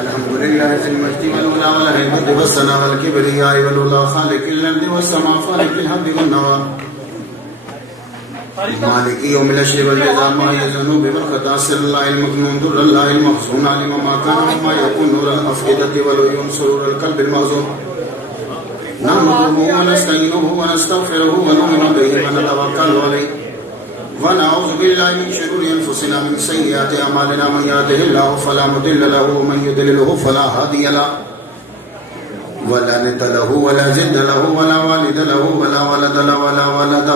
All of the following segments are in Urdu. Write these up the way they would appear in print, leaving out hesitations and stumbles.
الحمد لله ذي المجد والعلا والهيبة والثناء والكبرياء والعلا خالق الأرض والسماء فالق الحب والنوى مالك يوم الأشر والجزاء ما يزن ببركة سر الله المكنون در الله المخزون علم ما كان وما يكون نور الأفئدة والعيون سرور القلب المغزون نحمده ونستعينه ونستغفره ونؤمن به ونتوكل عليه ونعوذ بالله من شرور أنفسنا من سيئات أعمالنا من يهده الله فلا مضل له ومن يضلل فلا هادي له ولا ند له ولا جد له ولا والد له ولا ولد له ولا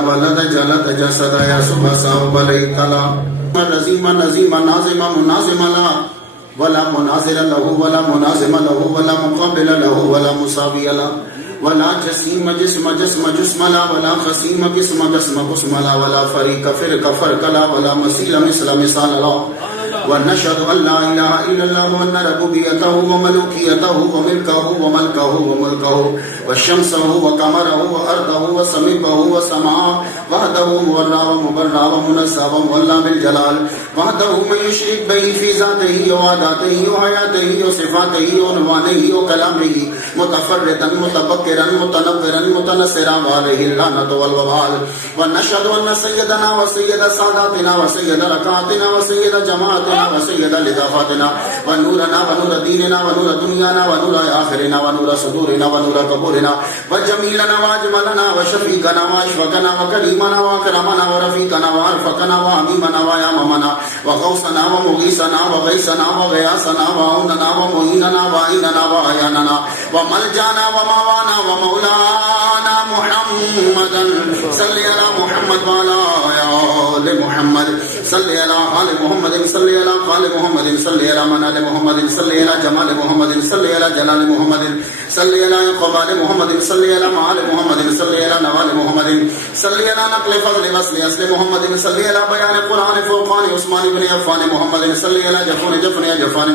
ولد جلد جسد يسوع صاحب الطلا نظيما نازما منازما له ولا منازل له ولا منازم له ولا مقابل له ولا مساوي له ولا جسم جسم لا ولا خصيم قسم لا ولا فرق لا ولا مثيل مثال لا ونشهد أن لا إله إلا الله وأن ربوبيته وملوكيته وملكه وشمسه وقمره وأرضه وسمكه وسماءه وحده مبرأ ومبرأ ومنزه ومولى بالجلال وحده من يشرك به في ذاته وعاداته وحياته وصفاته وعنوانه وكلامه متفردا متبكرا متنورا متنصرا وعليه اللعنة والوبال ونشهد أن سيدنا وسيد ساداتنا وسيد ركعاتنا وسيد جماعتنا وسيد لذافاتنا ونورنا ونور ديننا ونور دنيانا ونور آخرنا ونور صدورنا ونور قبورنا وجميلنا واجملنا وشفيقنا واشفقنا وكريمنا واكرمنا ورفيقنا وارفقنا وعميمنا وياممنا وغوثنا ومغيثنا وغيثنا وغياثنا وعوننا ومعيننا وعيننا وعياننا وملجانا وموانا ومولانا محمدا صل على محمد وعلى آل محمد صل على آل محمد صل على آل محمد صل على منال محمد صل على جمال محمد صل على جلال محمد صل على قبال محمد صل على معال محمد صل على نوال محمد صل على نقل فضل وصل اصل محمد صل على بيان قرآن فرقان عثمان بن عفان محمد صل على جفان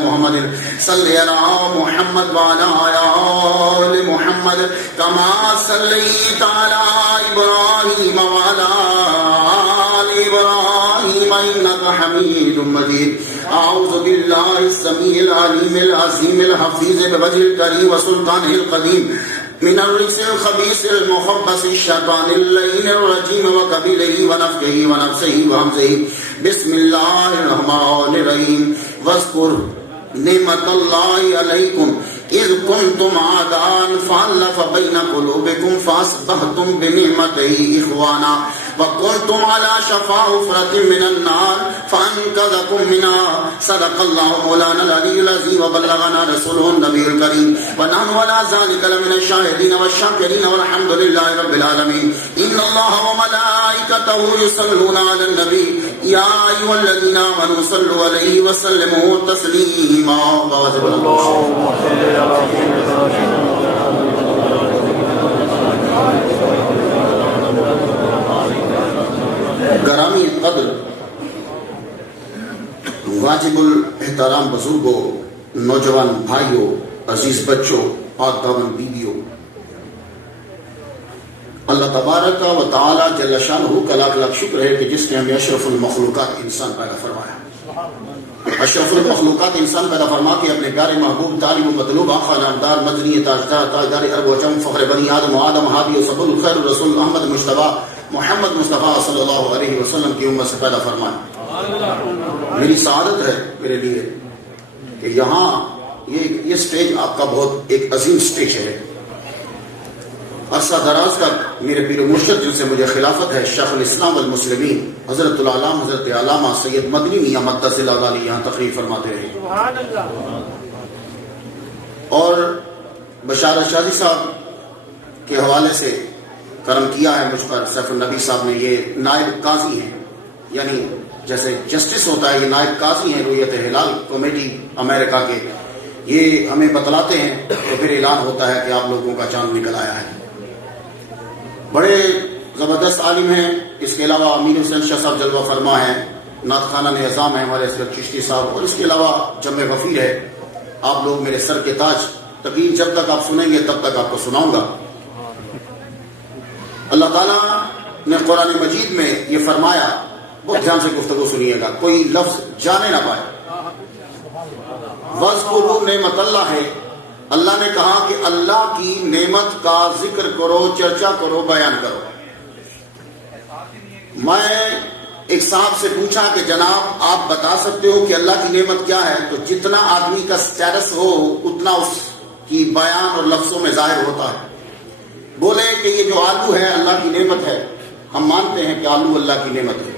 محمد صل على محمد وعلى آل محمد كما صليت على إبراهيم وعلى آل إبراهيم إنك حميد مجيد أعوذ بالله السميع العليم العظيم الحفيظ بوجه الكريم وسلطانه القديم من الرجس الخبيث المخبث الشيطان اللعين الرجيم وقبيله ونفخه ونفسه وهمزه بسم الله الرحمن الرحيم واذكر نعمة الله عليكم إذ كنتم أعداء فألف بين قلوبكم فأصبحتم بنعمته إخوانا وكنتم على شفا حفرة من النار فأنقذكم منها صدق الله مولانا العلي العظيم وبلغنا رسوله النبي الكريم ونحن على ذلك لمن الشاهدين والشاكرين والحمد لله رب العالمين إن الله وملائكته يصلون على النبي يا أيها الذين آمنوا صلوا عليه وسلموا تسليما اللهم صل على گرامی قدر واجب الاحترام بزرگوں، نوجوان بھائیوں، عزیز بچوں، پاک دامن بیویوں، اللہ تبارک و تعالی جل شانہ کا لاکھ لاکھ شکر ہے کہ جس نے ہمیں اشرف المخلوقات انسان پیدا فرمایا، اشرف المخلوقات انسان پیدا فرما کے اپنے پیارے محبوب طالب و مطلوب آقا نامدار مدنی تاجدار تاجدار عرب و عجم فخر بنی آدم و آدم ہادی و سبل الخیر الرسول احمد مجتبی محمد مصطفیٰ صلی اللہ علیہ وسلم کی امت سے پیدا فرمائے۔ میری سعادت ہے میرے لیے کہ یہاں یہ سٹیج آپ کا بہت ایک عظیم سٹیج ہے۔ عرصہ دراز کا میرے پیر و مرشد جن سے مجھے خلافت ہے، شیخ الاسلام والمسلمین حضرت العلامہ حضرت علامہ سید مدنی میاں مدثر اللہ علیہ یہاں تقریر فرماتے رہے، اور بشارت شاہی صاحب کے حوالے سے کرم کیا ہے مجھ پر سیف النبی صاحب نے۔ یہ نائب قاضی ہیں، یعنی جیسے جسٹس ہوتا ہے، یہ نائب قاضی ہیں رویت ہلال کمیٹی امریکہ کے، یہ ہمیں بتلاتے ہیں تو پھر اعلان ہوتا ہے کہ آپ لوگوں کا چاند نکل آیا ہے۔ بڑے زبردست عالم ہیں، اس کے علاوہ امیر حسین شاہ صاحب جلوہ فرما ہیں، نعت خانہ نظام ہے ہمارے اسرت چشتی صاحب، اور اس کے علاوہ جمع غفیر ہے۔ آپ لوگ میرے سر کے تاج، تقریر جب تک آپ سنیں گے تب تک آپ کو سناؤں گا۔ اللہ تعالیٰ نے قرآن مجید میں یہ فرمایا بہت دھیان سے گفتگو سنیے گا، کوئی لفظ جانے نہ پائے۔ وَاذْكُرُوا نعمت اللہ ہے، اللہ نے کہا کہ اللہ کی نعمت کا ذکر کرو، چرچا کرو، بیان کرو۔ میں ایک صاحب سے پوچھا کہ جناب آپ بتا سکتے ہو کہ اللہ کی نعمت کیا ہے؟ تو جتنا آدمی کا سٹیٹس ہو اتنا اس کی بیان اور لفظوں میں ظاہر ہوتا ہے۔ بولے کہ یہ جو آلو ہے اللہ کی نعمت ہے، ہم مانتے ہیں کہ آلو اللہ کی نعمت ہے۔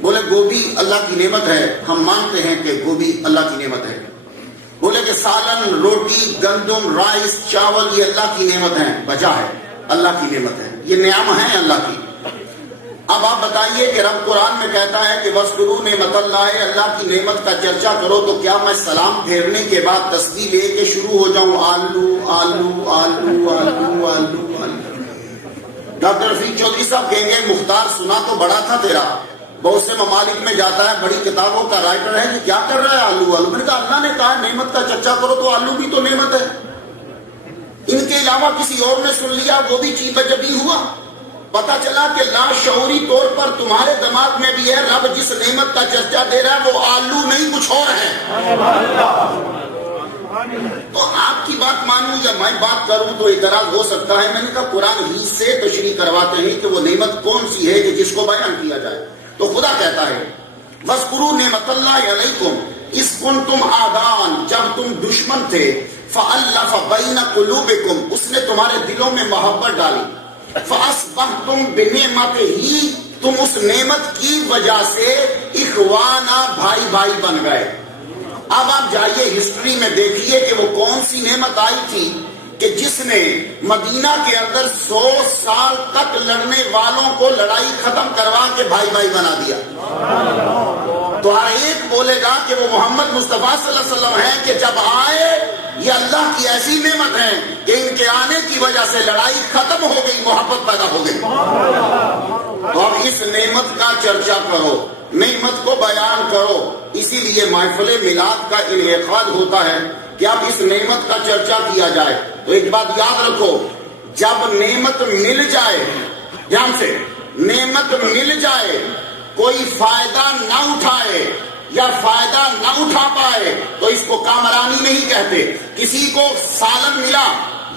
بولے گوبھی اللہ کی نعمت ہے، ہم مانتے ہیں کہ گوبھی اللہ کی نعمت ہے۔ بولے کہ سالن، روٹی، گندم، رائس، چاول یہ اللہ کی نعمت ہے، بچا ہے اللہ کی نعمت ہے، یہ نعم ہے اللہ کی۔ اب آپ بتائیے کہ رب قرآن میں کہتا ہے کہ وَاذْكُرُوا نعمت اللہ، اللہ کی نعمت کا چرچا کرو، تو کیا میں سلام پھیرنے کے بعد تسبیح لے کے شروع ہو جاؤں آلو آلو آلو آلو آلو آلو؟ ڈاکٹر رفیق چودھری صاحب کہیں گے مختار سنا تو بڑا تھا تیرا، بہت سے ممالک میں جاتا ہے، بڑی کتابوں کا رائٹر ہے، کہ کیا کر رہا ہے آلو آلو؟ میں نے کہا اللہ نے کہا نعمت کا چرچا کرو، تو آلو بھی تو نعمت ہے۔ ان کے علاوہ کسی اور نے سن لیا، وہ بھی چیز بجبی ہوا۔ پتا چلا کہ لاشعوری طور پر تمہارے دماغ میں بھی ہے رب جس نعمت کا چرچا دے رہا ہے وہ آلو نہیں کچھ اور ہے۔ تو آپ کی بات مانوں یا میں بات کروں تو اعتراض ہو سکتا ہے۔ میں نے کہا قرآن ہی سے تشریح کرواتے ہیں کہ وہ نعمت کون سی ہے کہ جس کو بیان کیا جائے۔ تو خدا کہتا ہے وَاذْكُرُوا نعمت اللہ علیکم اذ کنتم اعداء، جب تم دشمن تھے، فَأَلَّفَ بَيْنَ قُلُوبِكُمْ، اس نے تمہارے دلوں میں محبت ڈالی، فَأَصْبَحْتُمْ بِنِعْمَتِهِ، تم اس نعمت کی وجہ سے اخوانا، بھائی بھائی بن گئے۔ اب آپ جائیے ہسٹری میں دیکھیے کہ وہ کون سی نعمت آئی تھی کہ جس نے مدینہ کے اندر 100 سال تک لڑنے والوں کو لڑائی ختم کروا کے بھائی بھائی بنا دیا۔ تو ہر ایک بولے گا کہ وہ محمد مصطفیٰ صلی اللہ علیہ وسلم ہیں کہ جب آئے یہ اللہ کی ایسی نعمت ہے کہ ان کے آنے کی وجہ سے لڑائی ختم ہو گئی، محبت پیدا ہو گئی۔ تو اب اس نعمت کا چرچا کرو، نعمت کو بیان کرو، اسی لیے محفل میلاد کا انعقاد ہوتا ہے کہ اب اس نعمت کا چرچا کیا جائے۔ تو ایک بات یاد رکھو، جب نعمت مل جائے، دھیان سے، نعمت مل جائے، کوئی فائدہ نہ اٹھائے یا فائدہ نہ اٹھا پائے تو اس کو کامرانی نہیں کہتے۔ کسی کو سالن ملا،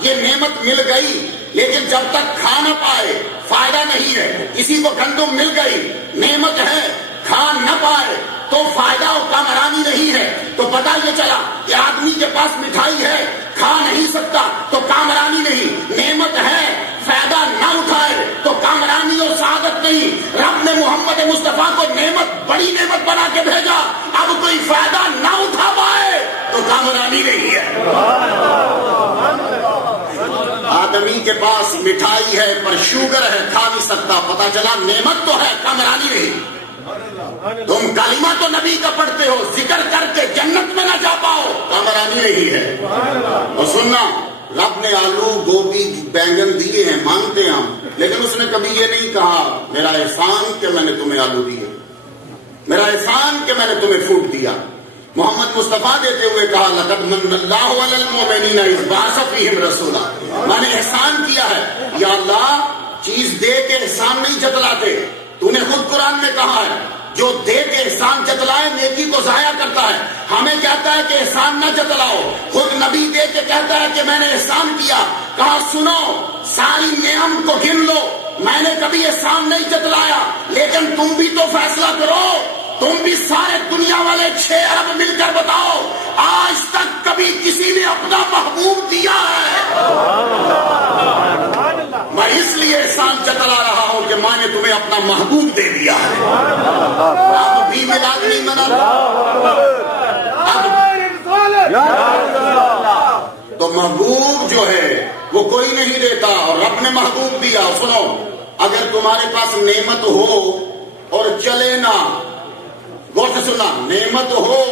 یہ نعمت مل گئی، لیکن جب تک کھا نہ پائے فائدہ نہیں ہے۔ کسی کو گندم مل گئی، نعمت ہے، کھا نہ پائے تو فائدہ اور کامرانی نہیں ہے۔ تو پتہ یہ چلا کہ آدمی کے پاس مٹھائی ہے، کھا نہیں سکتا تو کامرانی نہیں، نعمت ہے، فائدہ نہ اٹھائے تو کامرانی اور سعادت نہیں۔ رب نے محمد مصطفیٰ کو نعمت، بڑی نعمت بنا کے بھیجا، اب کوئی فائدہ نہ اٹھا پائے تو کامرانی نہیں ہے۔ آدمی کے پاس مٹھائی ہے پر شوگر ہے، کھا نہیں سکتا، پتہ چلا نعمت تو ہے، کامرانی نہیں۔ تم کلمہ تو نبی کا پڑھتے ہو، ذکر کر کے جنت میں نہ جا پاؤ، کامرانی نہیں ہے۔ اور سننا، رب نے آلو، گوبھی، بینگن دیے ہیں، مانتے ہیں ہم، لیکن اس نے کبھی یہ نہیں کہا میرا احسان کہ میں نے تمہیں آلو دیے، میرا احسان کہ میں نے تمہیں فروٹ دیا۔ محمد مصطفیٰ دیتے ہوئے کہا لقد من اللہ علی المؤمنین اذ بعث فیہم رسولا، میں نے احسان کیا ہے۔ یا اللہ، چیز دے کے احسان نہیں جتلاتے، تو نے خود قرآن میں کہا ہے جو دے کے احسان جتلائے نیکی کو ضائع کرتا ہے۔ ہمیں کہتا ہے کہ احسان نہ جتلاؤ، خود نبی دے کے کہتا ہے کہ میں نے احسان کیا۔ کہا سنو، ساری نعم کو گن لو، میں نے کبھی احسان نہیں جتلایا، لیکن تم بھی تو فیصلہ کرو، تم بھی سارے دنیا والے 6 ارب مل کر بتاؤ آج تک کبھی کسی نے اپنا محبوب دیا ہے؟ میں اس لیے احسان جتلا رہا ہوں کہ میں نے تمہیں اپنا محبوب دے دیا ہے۔ اب بھی میلاد نہیں مناتا، تو محبوب جو ہے وہ کوئی نہیں دیتا، اور رب نے محبوب دیا۔ سنو، اگر تمہارے پاس نعمت ہو اور چلے نہ، غور سے سننا، نعمت ہو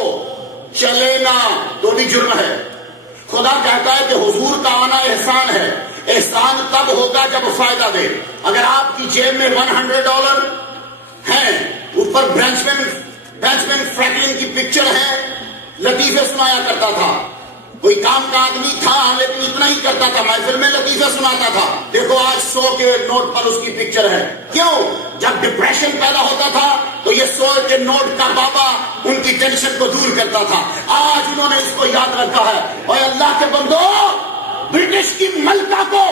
چلے نہ تو بھی جرم ہے۔ خدا کہتا ہے کہ حضور کا آنا احسان ہے، احسان تب ہوگا جب فائدہ دے۔ اگر آپ کی جیب میں $100 ہیں، اوپر بینچمن فرینکلن کی پکچر ہے، لطیفے سنایا کرتا تھا، کوئی کام کا آدمی تھا لیکن اتنا ہی کرتا تھا، محفل میں لطیفے سناتا تھا، دیکھو آج 100 کے نوٹ پر اس کی پکچر ہے. کیوں؟ جب ڈپریشن پیدا ہوتا تھا تو یہ 100 کے نوٹ کا بابا ان کی ٹینشن کو دور کرتا تھا. آج انہوں نے اس کو یاد رکھا ہے. اور اللہ کے بندو، برٹش کی ملکہ کو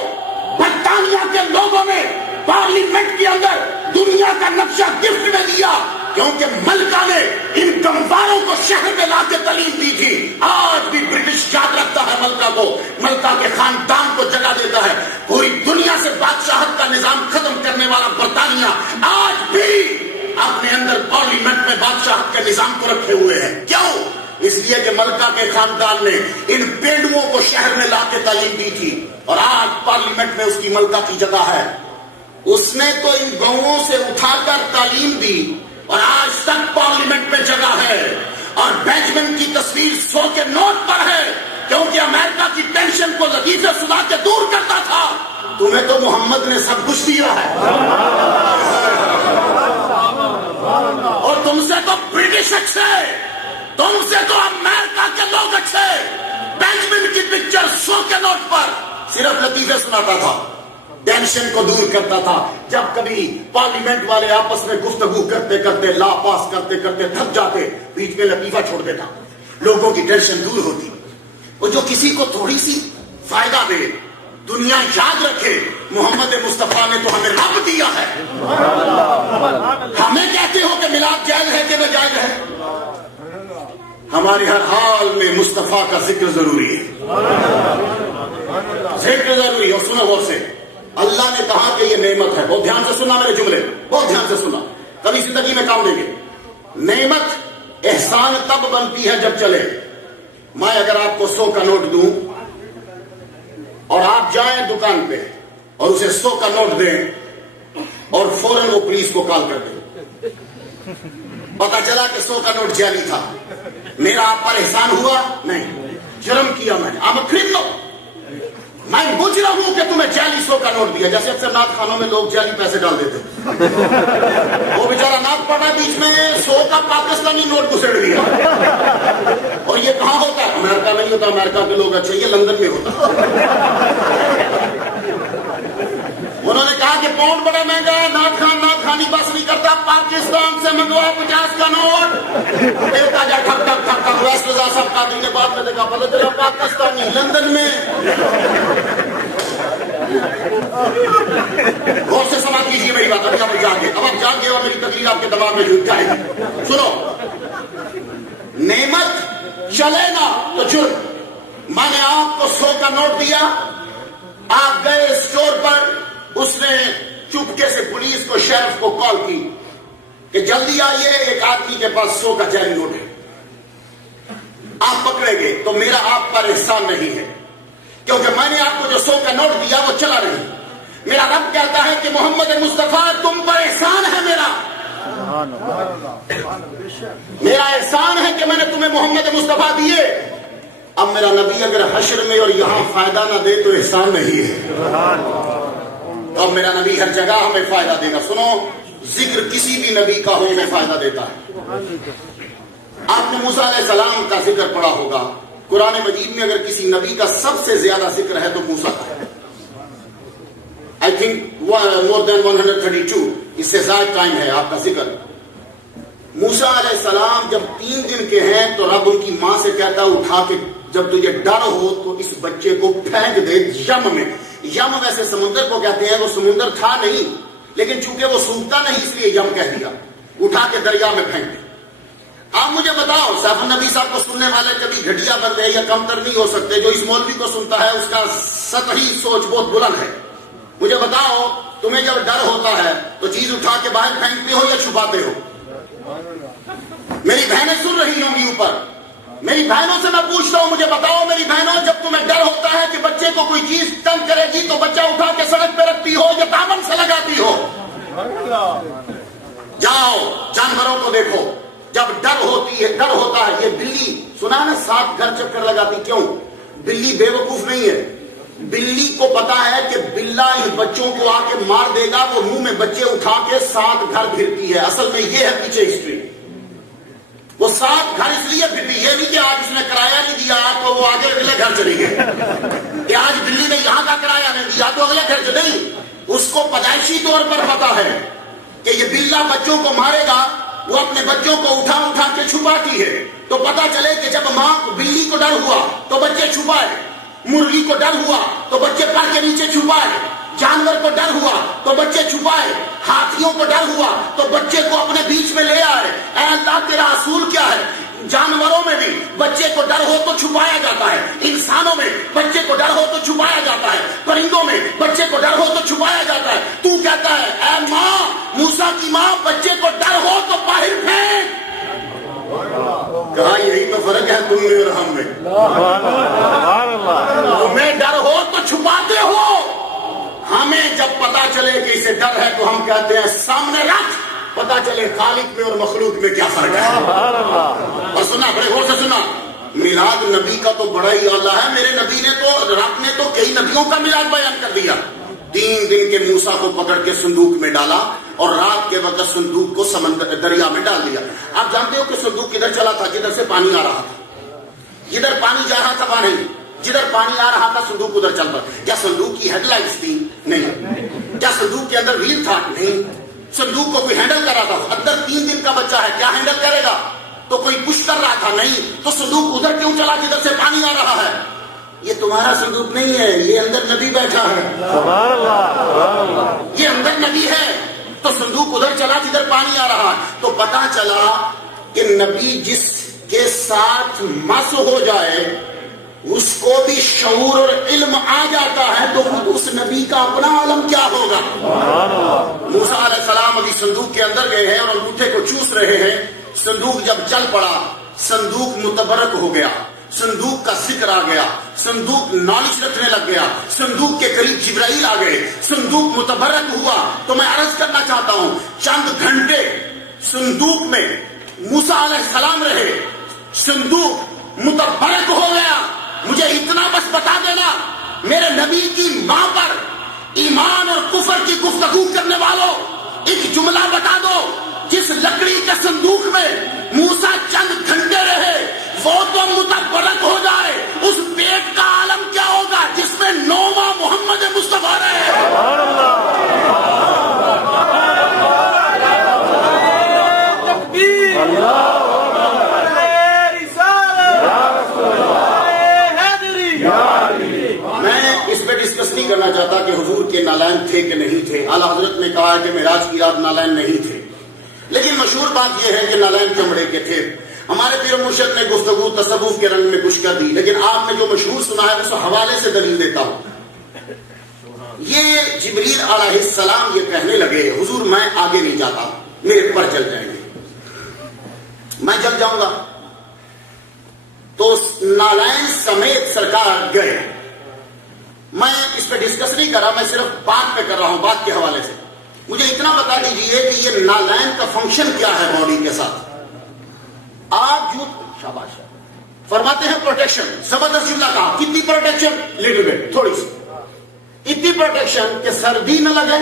برطانیہ کے لوگوں نے پارلیمنٹ کے اندر دنیا کا نقشہ گفٹ میں دیا، کیونکہ ملکہ نے ان گنواروں کو شہر میں لا کے تعلیم دی تھی. آج بھی برٹش یاد رکھتا ہے ملکہ کو، ملکہ کے خاندان کو جگہ دیتا ہے. پوری دنیا سے بادشاہت کا نظام ختم کرنے والا برطانیہ آج بھی اپنے اندر پارلیمنٹ میں بادشاہت کے نظام کو رکھے ہوئے ہیں. کیوں؟ اس لیے کہ ملکہ کے خاندان نے ان پینڈوؤں کو شہر میں لا کے تعلیم دی تھی، اور آج پارلیمنٹ میں اس کی ملکہ کی جگہ ہے. اس نے تو ان گاؤں سے اٹھا کر تعلیم دی اور آج تک پارلیمنٹ میں جگہ ہے. اور بینجمن کی تصویر 100 کے نوٹ پر ہے، کیونکہ امریکہ کی ٹینشن کو لطیفے سنا کے دور کرتا تھا. تمہیں تو محمد نے سب کچھ دیا ہے، اور تم سے تو برٹش اچھے، تم سے تو امریکہ کے لوگ اچھے. بینجمن کی پکچر 100 کے نوٹ پر صرف لطیفے سناتا تھا، ٹینشن کو دور کرتا تھا. جب کبھی پارلیمنٹ والے آپس میں گفتگو کرتے کرتے، لا پاس کرتے کرتے تھک جاتے، بیچ میں لطیفہ چھوڑ دیتا، لوگوں کی ٹینشن دور ہوتی. اور جو کسی کو تھوڑی سی فائدہ دے، دنیا یاد رکھے محمد مصطفیٰ نے تو ہمیں رب دیا ہے. ہمیں کہتے ہو کہ میلاد جائز ہے کہ ناجائز ہے؟ ہمارے ہر حال میں مصطفیٰ کا ذکر ضروری ہے، ذکر ضروری ہے. اور سنو غور سے، اللہ نے کہا کہ یہ نعمت ہے. بہت دھیان سے سننا میرے جملے، بہت دھیان سے سننا، کبھی زندگی میں کام دیں گے. نعمت احسان تب بنتی ہے جب چلے. میں اگر آپ کو 100 کا نوٹ دوں اور آپ جائیں دکان پہ اور اسے 100 کا نوٹ دیں اور فوراً وہ پولیس کو کال کر دیں، پتا چلا کہ 100 کا نوٹ جعلی تھا، میرا آپ پر احسان ہوا؟ نہیں، جرم کیا میں نے. آپ خرید لو، میں بوجھ رہا ہوں کہ تمہیں جعلی 100 کا نوٹ دیا. جیسے اکثر نعت خانوں میں لوگ جعلی پیسے ڈال دیتے، وہ بیچارہ نعت پڑھا، بیچ میں 100 کا پاکستانی نوٹ گھسڑ دیا. اور یہ کہاں ہوتا ہے؟ امریکہ نہیں ہوتا، امریکہ کے لوگ اچھے، یہ لندن میں ہوتا. انہوں نے کہا کہ پاؤنڈ بڑا مہنگا ہے، نعت خانی بس نہیں کرتا، پاکستان سے منگوا 50 کا نوٹ. دیتا جا ٹھک ٹھک ٹھک ٹھک. ویسٹ رضا صاحب کا نے بعد میں دیکھا، پتہ چلا پاکستانی لندن میں. غور سے سماعت کیجیے میری بات. ابھی آپ جاگے، اب آپ جاگے اور میری تقریر آپ کے دماغ میں جھوٹ جائے گی. سنو، نعمت چلے نا تو جرم. میں نے آپ کو 100 کا نوٹ دیا، آپ گئے اسٹور پر، اس نے چپکے سے پولیس کو، شیرف کو کال کی کہ جلدی آئیے، ایک آدمی کے پاس 100 کا جعلی نوٹ ہے. آپ پکڑے گئے تو میرا آپ پر احسان نہیں ہے، کیونکہ میں نے آپ کو جو 100 کا نوٹ دیا وہ چلا نہیں. میرا رب کہتا ہے کہ محمد مصطفیٰ تم پر احسان ہے میرا، میرا احسان ہے کہ میں نے تمہیں محمد مصطفیٰ دیے. اب میرا نبی اگر حشر میں اور یہاں فائدہ نہ دے تو احسان نہیں ہے. اب میرا نبی ہر جگہ ہمیں فائدہ دے گا. سنو، ذکر کسی بھی نبی کا ہو ہمیں فائدہ دیتا ہے. آپ نے موسیٰ علیہ السلام کا ذکر پڑھا ہوگا. قرآن مجید میں اگر کسی نبی کا سب سے زیادہ ذکر ہے تو موسیٰ کا ہے. I think more than 132. اس سے زائد ٹائم ہے آپ کا ذکر. موسیٰ علیہ السلام جب 3 دن کے ہیں تو رب ان کی ماں سے کہتا اٹھا کے جب تجھے ڈر ہو تو اس بچے کو پھینک دے یم میں. یم ویسے سمندر کو کہتے ہیں، وہ سمندر تھا نہیں، لیکن چونکہ وہ سوکھتا نہیں اس لیے یم کہہ دیا. اٹھا کے دریا میں پھینک دے. آپ مجھے بتاؤ، سیف النبی صاحب کو سننے والے کبھی گھٹیا بندے یا کمتر نہیں ہو سکتے. جو اس مولوی کو سنتا ہے اس کا سطحی سوچ بہت بلند ہے. مجھے بتاؤ، تمہیں جب ڈر ہوتا ہے تو چیز اٹھا کے باہر پھینکتے ہو یا چھپاتے ہو؟ میری بہنیں سن رہی ہوں گی اوپر، میری بہنوں سے میں پوچھتا ہوں، مجھے بتاؤ میری بہنوں، جب تمہیں ڈر ہوتا ہے کہ بچے کو کوئی چیز تنگ کرے گی تو بچہ اٹھا کے سڑک پہ رکھتی ہو یا دامن سے لگاتی ہو؟ جاؤ جانوروں کو دیکھو، جب ڈر ہوتا ہے. یہ بلی سنا نا 7 گھر چکر لگاتی. کیوں؟ بلی بے وقوف نہیں ہے. بلی کو پتا ہے کہ بلا ان بچوں کو آ کے مار دے گا، وہ منہ میں بچے اٹھا کے 7 گھر پھرتی ہے. اصل میں یہ ہے پیچھے ہسٹری. وہ 7 گھر اس لیے لیے پھر بھی یہ نہیں کہ آج اس نے کرایہ نہیں دیا تو وہ آگے اگلے گھر چلی گئے کہ آج بلی نے یہاں کا کرایہ نہیں دیا تو اگلے گھر چلے نہیں. اس کو پیدائشی طور پر پتا ہے کہ یہ بلا بچوں کو مارے گا. وہ اپنے بچوں کو اٹھا اٹھا کے چھپاتی ہے تو پتا چلے کہ جب ماں بلی کو ڈر ہوا تو بچے چھپائے, مرغی کو ڈر ہوا تو بچے پر کے نیچے چھپائے, جانور کو ڈر ہوا تو بچے چھپائے, ہاتھیوں کو ڈر ہوا تو بچے کو اپنے بیچ میں لے آئے. اے اللہ تیرا اصول کیا ہے؟ جانوروں میں بھی بچے کو ڈر ہو تو چھپایا جاتا ہے, انسانوں میں بچے کو ڈر ہو تو چھپایا جاتا ہے, پرندوں میں بچے کو ڈر ہو تو چھپایا جاتا ہے. تو کہتا ہے اے ماں, موسیٰ کی ماں, بچے کو ڈر ہو تو باہر پھینک. کہا یہی تو فرق ہے تم میں اور ہم میں. تمہیں ڈر ہو تو چھپاتے ہو, ہمیں جب پتا چلے کہ اسے ڈر ہے تو ہم کہتے ہیں سامنے رکھ, پتا چلے خالق میں اور مخلوق میں کیا فرق ہے. اور سنا, بڑے غور سے سنا, میلاد نبی کا تو بڑا ہی اعلیٰ ہے. میرے نبی نے تو, رب نے تو کئی نبیوں کا میلاد بیان کر دیا. 3 دن کے موسیٰ کو پکڑ کے صندوق میں ڈالا اور رات کے وقت صندوق کو سمندر دریا میں ڈال دیا. آپ جانتے ہو کہ صندوق کدھر چلا تھا؟ جدھر سے پانی آ رہا تھا. جدھر پانی جا رہا تھا وہاں نہیں, جدھر پانی آ رہا تھا صندوق ادھر چل پڑا. کیا صندوق کی ہیڈ لائٹس تھی؟ نہیں. کیا صندوق کے اندر ویل تھا؟ نہیں. صندوق کو کوئی ہینڈل کر رہا تھا؟ اندر 3 دن کا بچہ ہے, کیا ہینڈل کرے گا؟ تو کوئی پش کر رہا تھا؟ نہیں. تو صندوق ادھر کیوں چلا جدھر سے پانی آ رہا ہے؟ یہ تمہارا صندوق نہیں ہے, یہ اندر نبی بیٹھا ہے. سبحان اللہ. یہ اندر نبی ہے تو صندوق ادھر چلا جدھر پانی آ رہا ہے. تو پتا چلا کہ نبی جس کے ساتھ مس ہو جائے اس کو بھی شعور اور علم آ جاتا ہے, تو اس نبی کا اپنا عالم کیا ہوگا. موسیٰ علیہ السلام ابھی صندوق کے اندر گئے ہیں اور انگوٹھے کو چوس رہے ہیں. صندوق جب چل پڑا, صندوق متبرک ہو گیا, صندوق کا ذکر آ گیا, صندوق نالج رکھنے لگ گیا, صندوق کے قریب جبرائیل آ گئے, صندوق متبرک ہوا. تو میں عرض کرنا چاہتا ہوں, چند گھنٹے صندوق میں موسیٰ علیہ السلام رہے, صندوق متبرک ہو گیا. مجھے اتنا بس بتا دینا, میرے نبی کی ماں پر ایمان اور کفر کی گفتگو کرنے والوں, ایک جملہ بتا دو, جس لکڑی کے صندوق میں موسیٰ چند گھنٹے رہے وہ تو متبرک ہو جائے, اس پیٹ کا عالم کیا ہوگا جس میں 9 ماہ محمد مصطفیٰ رہے. میں اس پہ ڈسکس نہیں کرنا چاہتا کہ حضور کے نالین تھے کہ نہیں تھے. اعلیٰ حضرت نے کہا کہ معراج کی رات نالین نہیں تھے, لیکن مشہور بات یہ ہے کہ نالین چمڑے کے تھے. ہمارے پیر و مرشد نے گفتگو تصوف کے رنگ میں کچھ کر دی, لیکن آپ نے جو مشہور سنا ہے اس حوالے سے دلیل دیتا ہوں. یہ جبریل علیہ السلام یہ کہنے لگے, حضور میں آگے نہیں جاتا, میرے پر جل جائیں گے, میں جل جاؤں گا. تو نالین سمیت سرکار گئے. میں اس پہ ڈسکس نہیں کر رہا, میں صرف بات پہ کر رہا ہوں, بات کے حوالے سے. مجھے اتنا بتا دیجئے کہ یہ نالین کا فنکشن کیا ہے باڈی کے ساتھ. آپ جو شاباش فرماتے ہیں پروٹیکشن, زبردست جملہ کہا. کتنی پروٹیکشن؟ لٹل بٹ, تھوڑی سی. اتنی پروٹیکشن کہ سردی نہ لگے,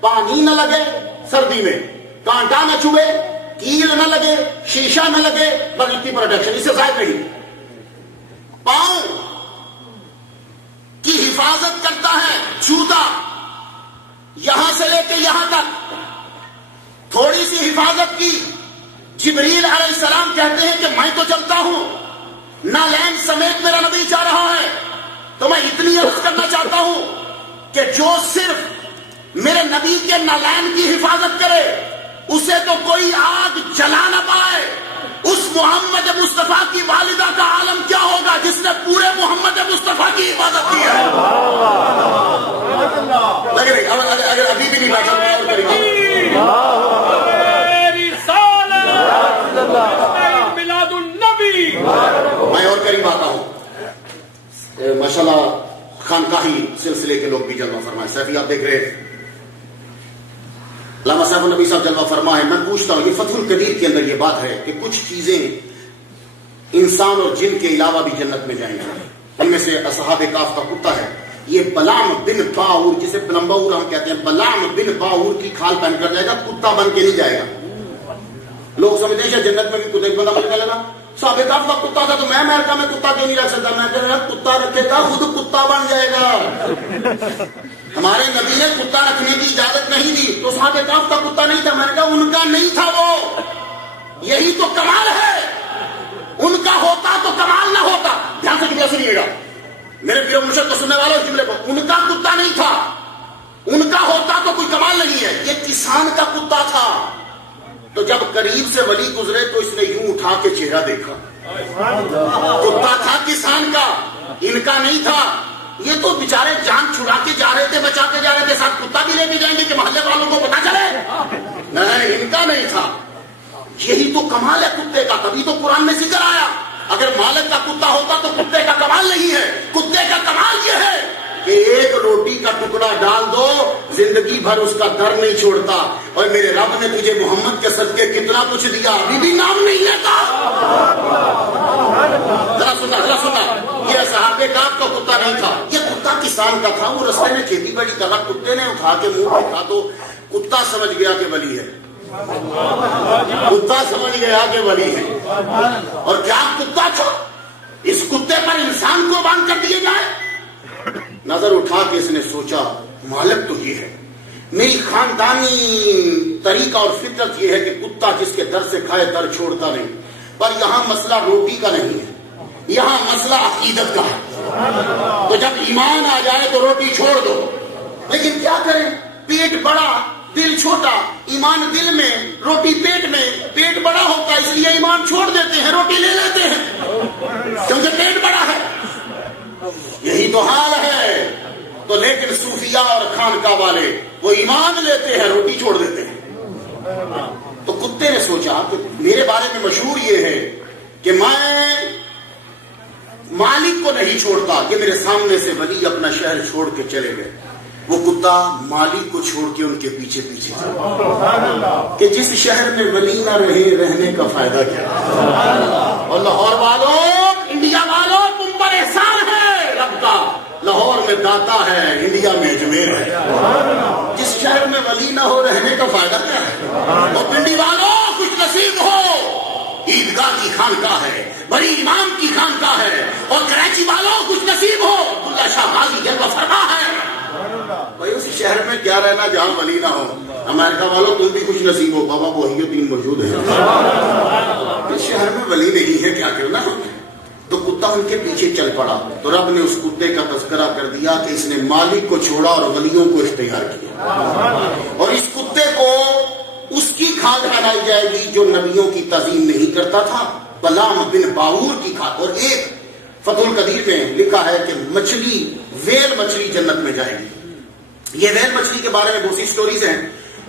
پانی نہ لگے سردی میں, کانٹا نہ چبھے, کیل نہ لگے, شیشہ نہ لگے, بس اتنی پروٹیکشن, اس سے زائد نہیں. پاؤں کی حفاظت کرتا ہے جوتا, یہاں سے لے کے یہاں تک تھوڑی سی حفاظت کی. جبریل علیہ السلام کہتے ہیں کہ میں تو چلتا ہوں, نالین سمیت میرا نبی جا رہا ہے. تو میں اتنی عرض کرنا چاہتا ہوں کہ جو صرف میرے نبی کے نالین کی حفاظت کرے اسے تو کوئی آگ جلا نہ پائے. اس محمد مصطفیٰ کی والدہ کا عالم کیا ہوگا جس نے پورے محمد مصطفیٰ کی حفاظت کی ہے. اگر ابھی بھی نہیں بیٹھا میں اور قریب آتا ہوں. ماشاءاللہ خانقاہی سلسلے کے لوگ بھی جلوہ فرمائے. سیفی آپ دیکھ رہے ہیں, علامہ صاحب النبی صاحب جلوہ فرما ہے. میں پوچھتا ہوں, یہ فتح القدیر کے اندر یہ بات ہے کہ کچھ چیزیں انسان اور جن کے علاوہ بھی جنت میں جائیں گے. ان میں سے اصحاب کاف کا کتا ہے, یہ بلام بن باور, جسے بلمباور ہم کہتے ہیں, بلام بن باور کی کھال پہن کر جائے گا, کتا بن کے نہیں جائے گا. لوگ سمجھتے ہیں جنت میں بھی کتے بندہ بن کے لگا, صحابہ کہف کا کتا تھا تو میں امریکہ میں کتا کیوں نہیں رکھ سکتا؟ میں کہہ رہا کتا رکھے گا خود کتا بن جائے گا. ہمارے نبی نے کتا رکھنے کی اجازت نہیں دی تو صحابہ کہف کا کتا نہیں تھا. میں نے کہا ان کا نہیں تھا وہ. یہی تو کمال ہے. ان کا ہوتا تو کمال نہ ہوتا. دھیان سے جملہ سنیے گا میرے پیرو مرشد کو سننے والوں اس جملے کو. ان کا کتا نہیں تھا. ان کا ہوتا تو کوئی کمال نہیں ہے. یہ کسان کا کتا تھا. تو جب قریب سے ولی گزرے تو اس نے یوں اٹھا کے چہرہ دیکھا. کتا تھا کسان کا, ان کا نہیں تھا. یہ تو بیچارے جان چھڑا کے جا رہے تھے, بچا کے جا رہے تھے, ساتھ کتا بھی لے کے جائیں گے کہ محلے والوں کو پتا چلے. نہیں, ان کا نہیں تھا. یہی تو کمال ہے کتے کا. تبھی تو قرآن میں ذکر آیا. اگر مالک کا کتا ہوتا تو کتے کا کمال نہیں ہے. کتے کا کمال یہ ہے کہ ایک روٹی کا ٹکڑا ڈال دو زندگی بھر اس کا در نہیں چھوڑتا. اور میرے رب نے تجھے محمد کے صدقے کتنا کچھ دیا, ابھی بھی نام نہیں لیتا. ذرا سنا یہ صحابہ کہف کا کتا نہیں تھا. یہ کتا کسان کا تھا. وہ رستے میں کھیتی باڑی کر رہا, کتے نے اٹھا کے منہ پہ کھا تو کتا سمجھ گیا کہ ولی ہے. کتا سمجھ گیا کہ ولی ہے. اور کیا کتا تھا؟ اس کتے پر انسان کو باندھ کر دیے جائے. نظر اٹھا کے اس نے سوچا مالک تو یہ ہے. میری خاندانی طریقہ اور فطرت یہ ہے کہ کتا جس کے در سے کھائے در چھوڑتا نہیں. پر یہاں مسئلہ روٹی کا نہیں ہے, یہاں مسئلہ عقیدت کا ہے. تو جب ایمان آ جائے تو روٹی چھوڑ دو. لیکن کیا کریں, پیٹ بڑا دل چھوٹا. ایمان دل میں, روٹی پیٹ میں. پیٹ بڑا ہوتا اس لیے ایمان چھوڑ دیتے ہیں, روٹی لے لیتے ہیں کیونکہ پیٹ بڑا ہے. یہی تو حال ہے. تو لیکن صوفیاء اور خانقاہ والے وہ ایمان لیتے ہیں, روٹی چھوڑ دیتے ہیں. تو کتے نے سوچا کہ میرے بارے میں مشہور یہ ہے کہ میں مالک کو نہیں چھوڑتا. کہ میرے سامنے سے ولی اپنا شہر چھوڑ کے چلے گئے. وہ کتا مالک کو چھوڑ کے ان کے پیچھے پیچھے تھا کہ جس شہر میں ولی نہ رہے رہنے کا فائدہ کیا. اور لاہور والوں, انڈیا والوں, تم پر احسان ہے رب کا. لاہور میں داتا ہے, انڈیا میں اجمیر ہے. جس شہر میں ولی نہ ہو رہنے کا فائدہ کیا ہے. اور پنڈی والوں خوش نصیب ہو, عیدگاہ کی خانقاہ ہے, بڑی امام کی خانقاہ ہے. اور کراچی والوں خوش نصیب ہو, اللہ شاہ غازی جلوہ فرما ہے. بھائی اس شہر میں کیا رہنا جہاں ولی نہ ہو. امریکہ والوں تم بھی خوش نصیب ہو, بابا وہی دین موجود ہے. اس شہر میں ولی نہیں ہے, کیا کرنا. تو کتا ان کے پیچھے چل پڑا. تو رب نے اس کتے کا تذکرہ کر دیا کہ اس نے مالک کو چھوڑا اور ولیوں کو اختیار کیا. اور اس کتے کو اس کی کھاد بنائی جائے گی جو نبیوں کی تعظیم نہیں کرتا تھا, بلام بن باور کی کھاد. اور ایک فتح القدیر میں لکھا ہے کہ مچھلی, ویل مچھلی جنت میں جائے گی. یہ ویل مچھلی کے بارے میں بہت سی سٹوریز ہیں.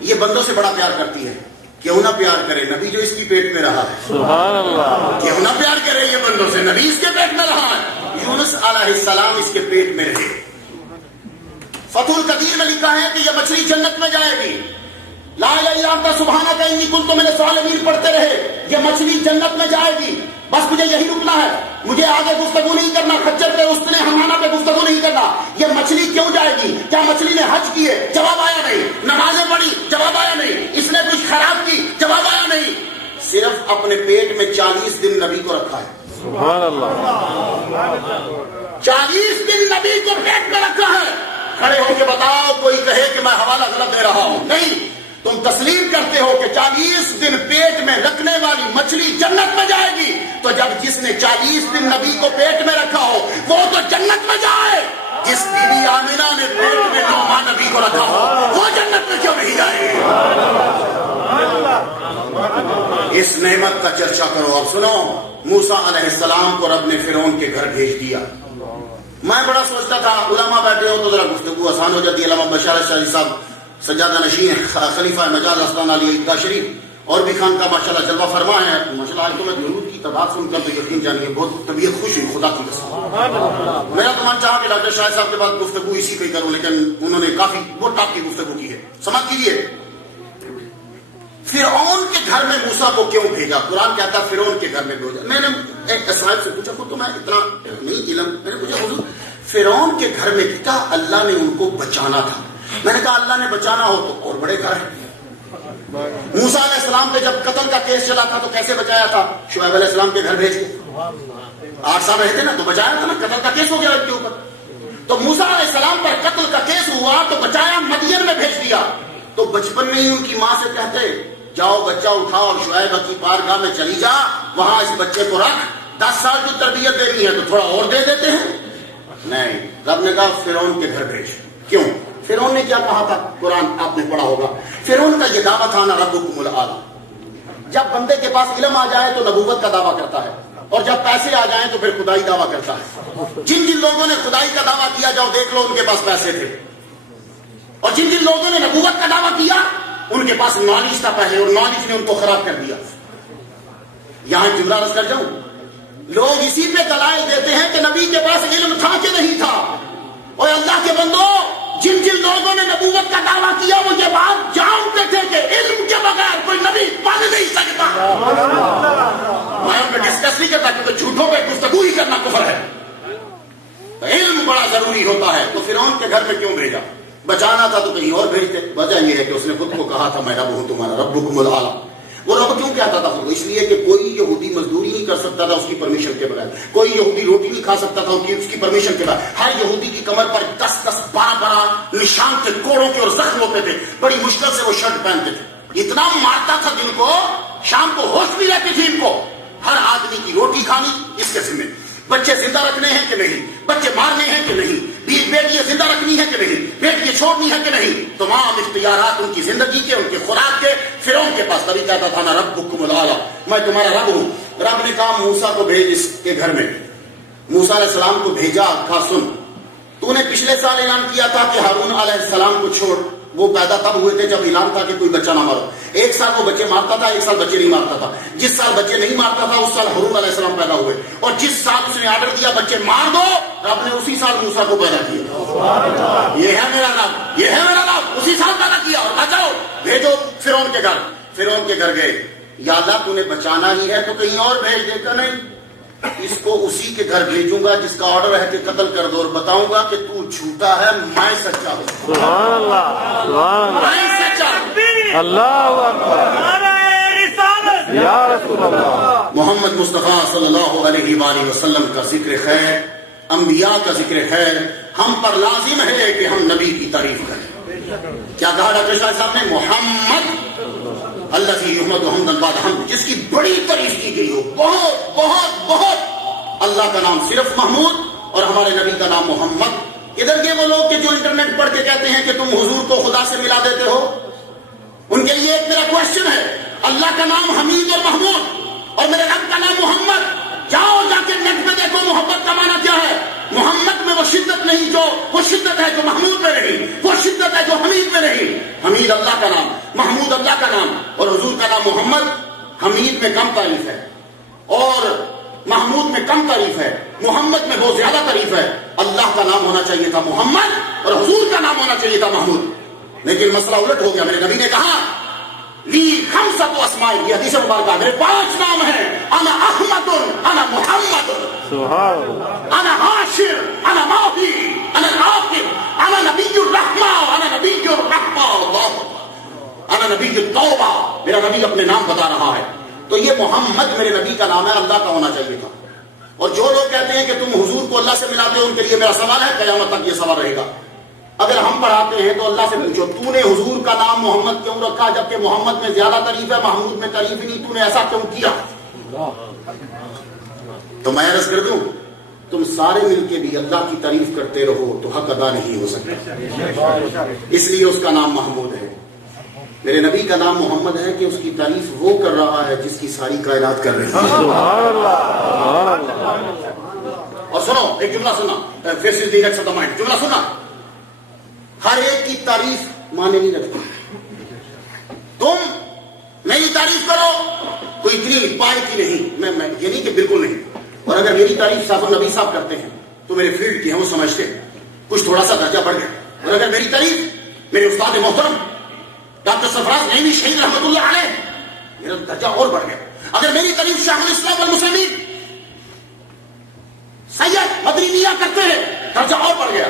یہ بندوں سے بڑا پیار کرتی ہے. کیوں نہ پیار کرے, نبی جو اس کی پیٹ میں رہا ہے. سبحان اللہ. کیوں نہ پیار کرے یہ بندوں سے, نبی اس کے پیٹ میں رہا ہے. یونس علیہ السلام اس کے پیٹ میں رہے. فتح القدیر میں لکھا ہے کہ یہ مچھلی جنت میں جائے گی. لا الہ الا انت سبحانک انی کنت من الظالمین پڑھتے رہے. یہ مچھلی جنت میں جائے گی. بس مجھے یہی رکنا ہے, مجھے آگے گفتگو نہیں کرنا, کھچر پہ استنے ہمانہ پہ گفتگو نہیں کرنا. یہ مچھلی کیوں جائے گی؟ کیا مچھلی نے حج کیے؟ جواب آیا نہیں. نمازیں پڑھی؟ جواب آیا نہیں. اس نے کچھ خراب کی؟ جواب آیا نہیں. صرف اپنے پیٹ میں 40 دن نبی کو رکھا ہے. سبحان اللہ. 40 دن نبی کو پیٹ میں رکھا ہے. کھڑے ہو کے بتاؤ, کوئی کہے کہ میں حوالہ غلط دے رہا ہوں. نہیں, تم تسلیم کرتے ہو کہ 40 دن پیٹ میں رکھنے والی مچھلی جنت میں جائے گی. تو جب جس نے 40 دن نبی کو پیٹ میں رکھا ہو وہ تو جنت میں جائے. جس بی بی آمنہ نے پیٹ میں 9 ماہ نبی کو رکھا ہو وہ جنت میں کیوں نہیں جائے گی؟ اس نعمت کا چرچا کرو. اب سنو, موسیٰ علیہ السلام کو رب نے فرعون کے گھر بھیج دیا. میں بڑا سوچتا تھا علماء بیٹھے ہو تو ذرا گفتگو آسان ہو جاتی ہے. علامہ بشارت شاہ صاحب سجادہ نشین خلیفہ مجاز اسلام علی عیدگاہ شریف اور بھی خان کا ماشاءاللہ جلوہ فرما ہے. ماشاءاللہ آج تو میں درود کی تعداد سن کر تو یقین جانیے بہت طبیعت خوش ہوئی, خدا کی قسم. میرا تو من چاہا کہ ڈاکٹر شاہد صاحب کے بعد گفتگو اسی پہ کروں, لیکن انہوں نے کافی بہت ٹاپ کی گفتگو کی ہے. سمجھ کیجیے, فرعون کے گھر میں موسیٰ کو کیوں بھیجا؟ قرآن کہتا ہے فرعون کے گھر میں بھیجا. میں نے ایک صاحب سے پوچھا, خود تو میں اتنا نہیں علم, میں نے پوچھا حضور فرعون کے گھر میں کیا اللہ نے ان کو بچانا تھا؟ میں نے کہا اللہ نے بچانا ہو تو اور بڑے گھر ہیں. موسیٰ علیہ السلام پہ جب قتل کا کیس چلا تھا تو کیسے بچایا تھا؟ شعیب علیہ السلام کے گھر بھیج کے 8 سال رہے تھے نا، تو بچایا تھا نا، قتل کا کیس ہو گیا ان کے اوپر. تو موسیٰ علیہ السلام پر قتل کا کیس ہوا تو بچایا، مدین میں بھیج دیا. تو بچپن میں ہی ان کی ماں سے کہتے جاؤ بچہ اٹھاؤ اور شعیب کی بارگاہ میں چلی جا، وہاں اس بچے کو رکھ، 10 سال کی تربیت دینی ہے تو تھوڑا اور دے دیتے ہیں. نہیں، رب نے کہا فرعون کے گھر بھیج. کیوں؟ فرعون نے کیا کہا تھا؟ قرآن آپ نے پڑھا ہوگا. فرعون کا یہ دعویٰ تھا نا ربکم الاعلی. جب بندے کے پاس علم آ جائے تو نبوت کا دعویٰ کرتا ہے، اور جب پیسے آ جائیں تو پھر خدائی دعویٰ کرتا ہے. جن جن لوگوں نے خدائی کا دعویٰ کیا جاؤ دیکھ لو ان کے پاس پیسے تھے، اور جن جن لوگوں نے نبوت کا دعویٰ کیا ان کے پاس نالج تھا پہلے، اور نالج نے ان کو خراب کر دیا. یہاں جملہ رس کر جاؤں، لوگ اسی پہ دلائل دیتے ہیں کہ نبی کے پاس علم تھا کہ نہیں تھا. اور اللہ کے بندو، جن جن لوگوں نے نبوت کا دعویٰ کیا وہ یہ بات جانتے تھے کہ علم کے بغیر کوئی نبی بن نہیں سکتا. میں ان پہ ڈسکس نہیں کرتا کیونکہ جھوٹوں پہ گفتگو ہی کرنا کفر ہے. علم بڑا ضروری ہوتا ہے. تو فرعون کے گھر میں کیوں بھیجا؟ بچانا تھا تو کہیں اور بھیجتے. وجہ یہ ہے کہ اس نے خود کو کہا تھا میں رب ہوں تمہارا، ربکم الاعلی. وہ رب کیوں کہتا تھا خود؟ اس لیے کہ کوئی یہودی مزدوری نہیں کر سکتا تھا اس کی پرمیشن کے بغیر، کوئی یہودی روٹی نہیں کھا سکتا تھا اس کی پرمیشن کے بغیر. ہر یہودی کی کمر پر 10-10 12 نشان تھے، کوڑوں کے اور زخم ہوتے تھے. بڑی مشکل سے وہ شرٹ پہنتے تھے. اتنا مارتا تھا جن کو شام کو ہوش بھی رہتی تھی ان کو. ہر آدمی کی روٹی کھانی اس کے ذمہ. بچے زندہ رکھنے ہیں کہ نہیں، بچے مارنے ہیں کہ نہیں، بیٹیاں زندہ رکھنی ہے کہ نہیں، بیٹیاں چھوڑنی ہے کہ نہیں، تمام اختیارات ان کی زندگی کے، ان کے خوراک کے. فرعون کے پاس تبھی کہتا تھا نا ربکم الاعلی، میں تمہارا رب ہوں. رب نے کہا موسیٰ کو بھیج اس کے گھر میں. موسیٰ علیہ السلام کو بھیجا. کہا سن، تو نے پچھلے سال اعلان کیا تھا کہ ہارون علیہ السلام کو چھوڑ. وہ پیدا تب ہوئے تھے جب اعلان تھا کہ کوئی بچہ نہ مارو. 1 سال وہ بچے مارتا تھا، 1 سال بچے نہیں مارتا تھا. جس سال بچے نہیں مارتا تھا اس سال ہارون علیہ السلام پیدا ہوئے، اور جس سال اس نے آرڈر دیا بچے مار دو، رب نے اسی سال موسیٰ کو پیدا کیا. یہ ہے میرا رب، یہ ہے میرا رب. اسی سال پیدا کیا. اور بچاؤ، بھیجو فرعون کے گھر. فرعون کے گھر گئے. یا اللہ تو نے بچانا ہی ہے تو کہیں اور بھیج دیتا. نہیں، اس کو اسی کے گھر بھیجوں گا جس کا آرڈر ہے کہ قتل کر دو، اور بتاؤں گا کہ تو جھوٹا ہے میں سچا ہوں. سبحان اللہ، میں سچا ہوں. اللہ اکبر، یا رسول اللہ. محمد مصطفیٰ صلی اللہ علیہ وآلہ وسلم کا ذکر خیر، انبیاء کا ذکر خیر ہم پر لازم ہے کہ ہم نبی کی تعریف کریں. کیا کہا ڈاکٹر شاہ صاحب نے؟ محمد الذی یحمد حمدا بعد حمد، جس کی بڑی تعریف کی گئی ہو، بہت بہت بہت. اللہ کا نام صرف محمود اور ہمارے نبی کا نام محمد. ادھر کے وہ لوگ کہ جو انٹرنیٹ پڑھ کے کہتے ہیں کہ تم حضور کو خدا سے ملا دیتے ہو، ان کے لیے ایک میرا کوشچن ہے. اللہ کا نام حمید اور محمود اور میرے رب کا نام محمد. جاؤ جا کے نیٹ پہ دیکھو محبت کا معنی کیا ہے. محمد میں وہ شدت نہیں جو وہ شدت ہے جو محمود میں نہیں، وہ شدت ہے جو حمید میں نہیں. حمید اللہ کا نام، محمود اللہ کا نام، اور حضور کا نام محمد. حمید میں کم تعریف ہے اور محمود میں کم تعریف ہے، محمد میں بہت زیادہ تعریف ہے. اللہ کا نام ہونا چاہیے تھا محمد اور حضور کا نام ہونا چاہیے تھا محمود. لیکن مسئلہ الٹ ہو گیا. میرے نبی نے کہا لی خمسۃ اسماء، یہ حدیث مبارکہ، میرے 5 نام ہیں. انا احمد، انا محمد، سبحان اللہ، انا حاشر، انا ماضی، انا العاقب، انا نبی الرحمہ، انا نبی الرحمہ، اللہ، انا نبی التوبہ. میرا نبی اپنے نام بتا رہا ہے. تو یہ محمد میرے نبی کا نام ہے، اللہ کا ہونا چاہیے تھا. اور جو لوگ کہتے ہیں کہ تم حضور کو اللہ سے ملاتے ہو، ان کے لیے میرا سوال ہے، قیامت تک یہ سوال رہے گا. اگر ہم پڑھاتے ہیں تو اللہ سے پوچھو تو نے حضور کا نام محمد کیوں رکھا جبکہ محمد میں زیادہ تعریف ہے، محمود میں تعریف ہی نہیں، تو نے ایسا کیوں کیا؟ تو میں عرض کر دوں، تم سارے مل کے بھی اللہ کی تعریف کرتے رہو تو حق ادا نہیں ہو سکتا. اس لیے اس کا نام محمود ہے. میرے نبی کا نام محمد ہے کہ اس کی تعریف وہ کر رہا ہے جس کی ساری کائنات کر رہی ہے. سبحان اللہ. اور سنو ایک جملہ سنا، face is the index of the mind. جملہ سنا، ہر ایک کی تعریف معنی نہیں رکھتی. تم میری تعریف کرو تو اتنی پائے کی نہیں، میں یہ نہیں کہ بالکل نہیں. اور اگر میری تعریف صاحب نبی صاحب کرتے ہیں تو میرے فیلڈ کی ہیں، وہ سمجھتے ہیں کچھ تھوڑا سا درجہ بڑھ گیا. اور اگر میری تعریف میرے استاد محترم ڈاکٹر سرفراز نعیمی شہید رحمۃ اللہ علیہ، میرا درجہ اور بڑھ گیا. اگر میری تعریف شیخ الاسلام والمسلمین سید مدنی میاں کرتے ہیں، درجہ اور بڑھ گیا.